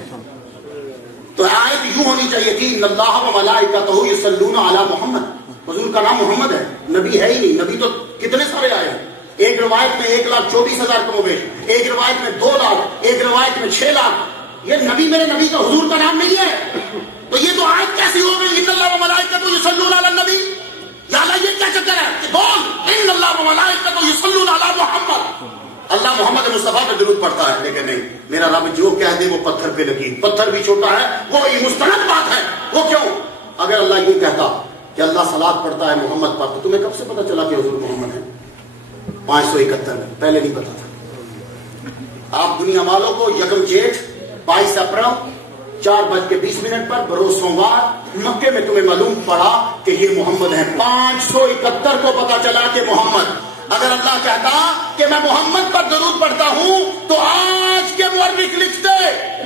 تو آیت یوں ہونی چاہیے تھی ان اللہ و ملائکتہ یصلون علی محمد. حضور کا نام محمد ہے، نبی ہے ہی نہیں. نبی تو کتنے سارے آئے ہیں. ایک روایت میں 1,24,000 کم و بیش، ایک روایت میں 2 لاکھ، ایک روایت میں 6 لاکھ. یہ نبی میرے نبی کا حضور کا نام نہیں ہے. تو یہ تو آیت کیسی ہو گئی ان اللہ و ملائکتہ یصلون علی النبی؟ یا اللہ یہ کیا چکر ہے؟ بول ان اللہ و ملائکتہ یصلون علی محمد. اللہ محمد مصطفیٰ پہ درود پڑھتا ہے، لیکن نہیں، میرا رب جو کہہ دے وہ پتھر پہ لکیر. پتھر بھی چھوٹا ہے، وہ مستند بات ہے. وہ کیوں؟ اگر اللہ یہ کہتا کہ اللہ صلاۃ پڑھتا ہے محمد پر، تو تمہیں کب سے پتا چلا کہ حضور محمد ہے؟ 571 میں، پہلے نہیں پتا تھا. آپ دنیا والوں کو 1 جیٹھ 22 اپریل 4:20 پر بروز سوموار مکے میں تمہیں معلوم پڑا کہ یہ محمد ہے. 571 کو پتا چلا کہ محمد. اگر اللہ کہتا کہ میں محمد پر درود پڑھتا ہوں تو آج کے مورخ لکھتے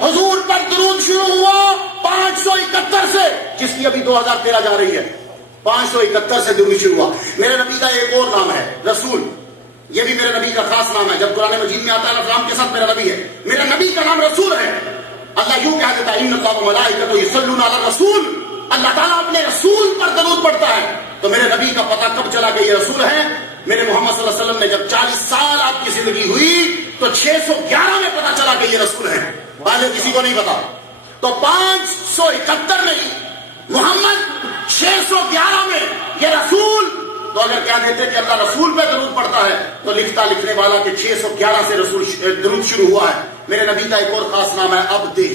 حضور پر درود شروع ہوا 571 سے، جس کی ابھی 2013 جا رہی ہے. 571 سے درود شروع ہوا. میرے نبی کا ایک اور نام ہے رسول. یہ بھی میرے نبی کا خاص نام ہے. جب قرآن مجید میں آتا ہے السلام کے ساتھ میرا نبی ہے، میرا نبی کا نام رسول ہے. اللہ یوں کہہ دیتا ہے ان اللہ و ملائکتہ یصلون علی الرسول. اللہ تعالیٰ اپنے رسول پر درود پڑھتا ہے. تو میرے نبی کا پتہ کب چلا کہ یہ رسول ہے؟ میرے محمد صلی اللہ علیہ وسلم نے جب 40 سال آپ کی زندگی ہوئی تو 611 میں پتا چلا کہ یہ رسول ہے. پہلے کسی کو نہیں پتا. تو 571 میں محمد، 611 میں یہ رسول. تو اگر کہہ دیتے کہ اللہ رسول پہ درود پڑتا ہے تو لکھنے والا کہ 611 سے رسول درود شروع ہوا ہے. میرے نبی کا ایک اور خاص نام ہے عبدہ.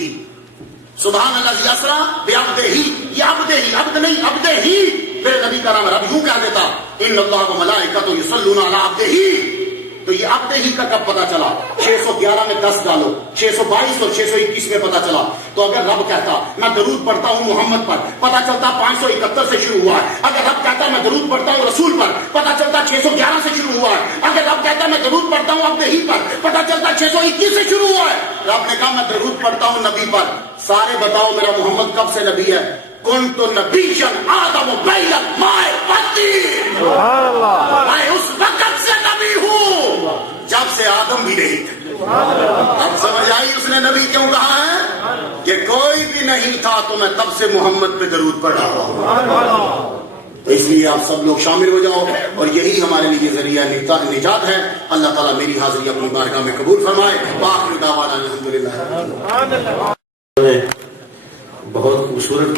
سبحان اللہ اسرا بعبدہ. یہ عبدہ ہی، عبد نہیں، عبدہ ہی میرے نبی کا نام ہے. رب یوں کہہ دیتا ان اللہ و ملائکتہ یصلون علی عبدہ. تو یہ عبدہ ہی کا کب پتا چلا؟ 611 میں 10 ڈالو، 622 اور 621 میں پتا چلا. تو اگر رب کہتا میں درود پڑھتا ہوں محمد پر، پتا چلتا 571 سے شروع ہوا ہے. اگر رب کہتا میں درود پڑھتا ہوں رسول پر، پتا چلتا 611 سے شروع ہوا ہے. اگر رب کہتا میں درود پڑھتا ہوں عبدہ ہی پر، پتا چلتا 621 سے شروع ہوا ہے. رب نے کہا میں درود پڑھتا ہوں نبی پر. سارے بتاؤ میرا محمد کب سے نبی ہے؟ کنت نبیا آدم بین الماء والطین. سبحان اللہ. میں اس وقت سے نبی ہوں جب سے آدم بھی نہیں تھے. اب سمجھ آئی اس نے نبی کیوں کہا ہے؟ کہ کوئی بھی نہیں تھا تو میں تب سے محمد پہ درود پڑھ رہا ہوں. اس لیے آپ سب لوگ شامل ہو جاؤ اور یہی ہمارے لیے ذریعہ نجات ہے. اللہ تعالیٰ میری حاضری اپنی بارگاہ میں قبول فرمائے. وآخر دعوانا الحمدللہ. بہت خوبصورت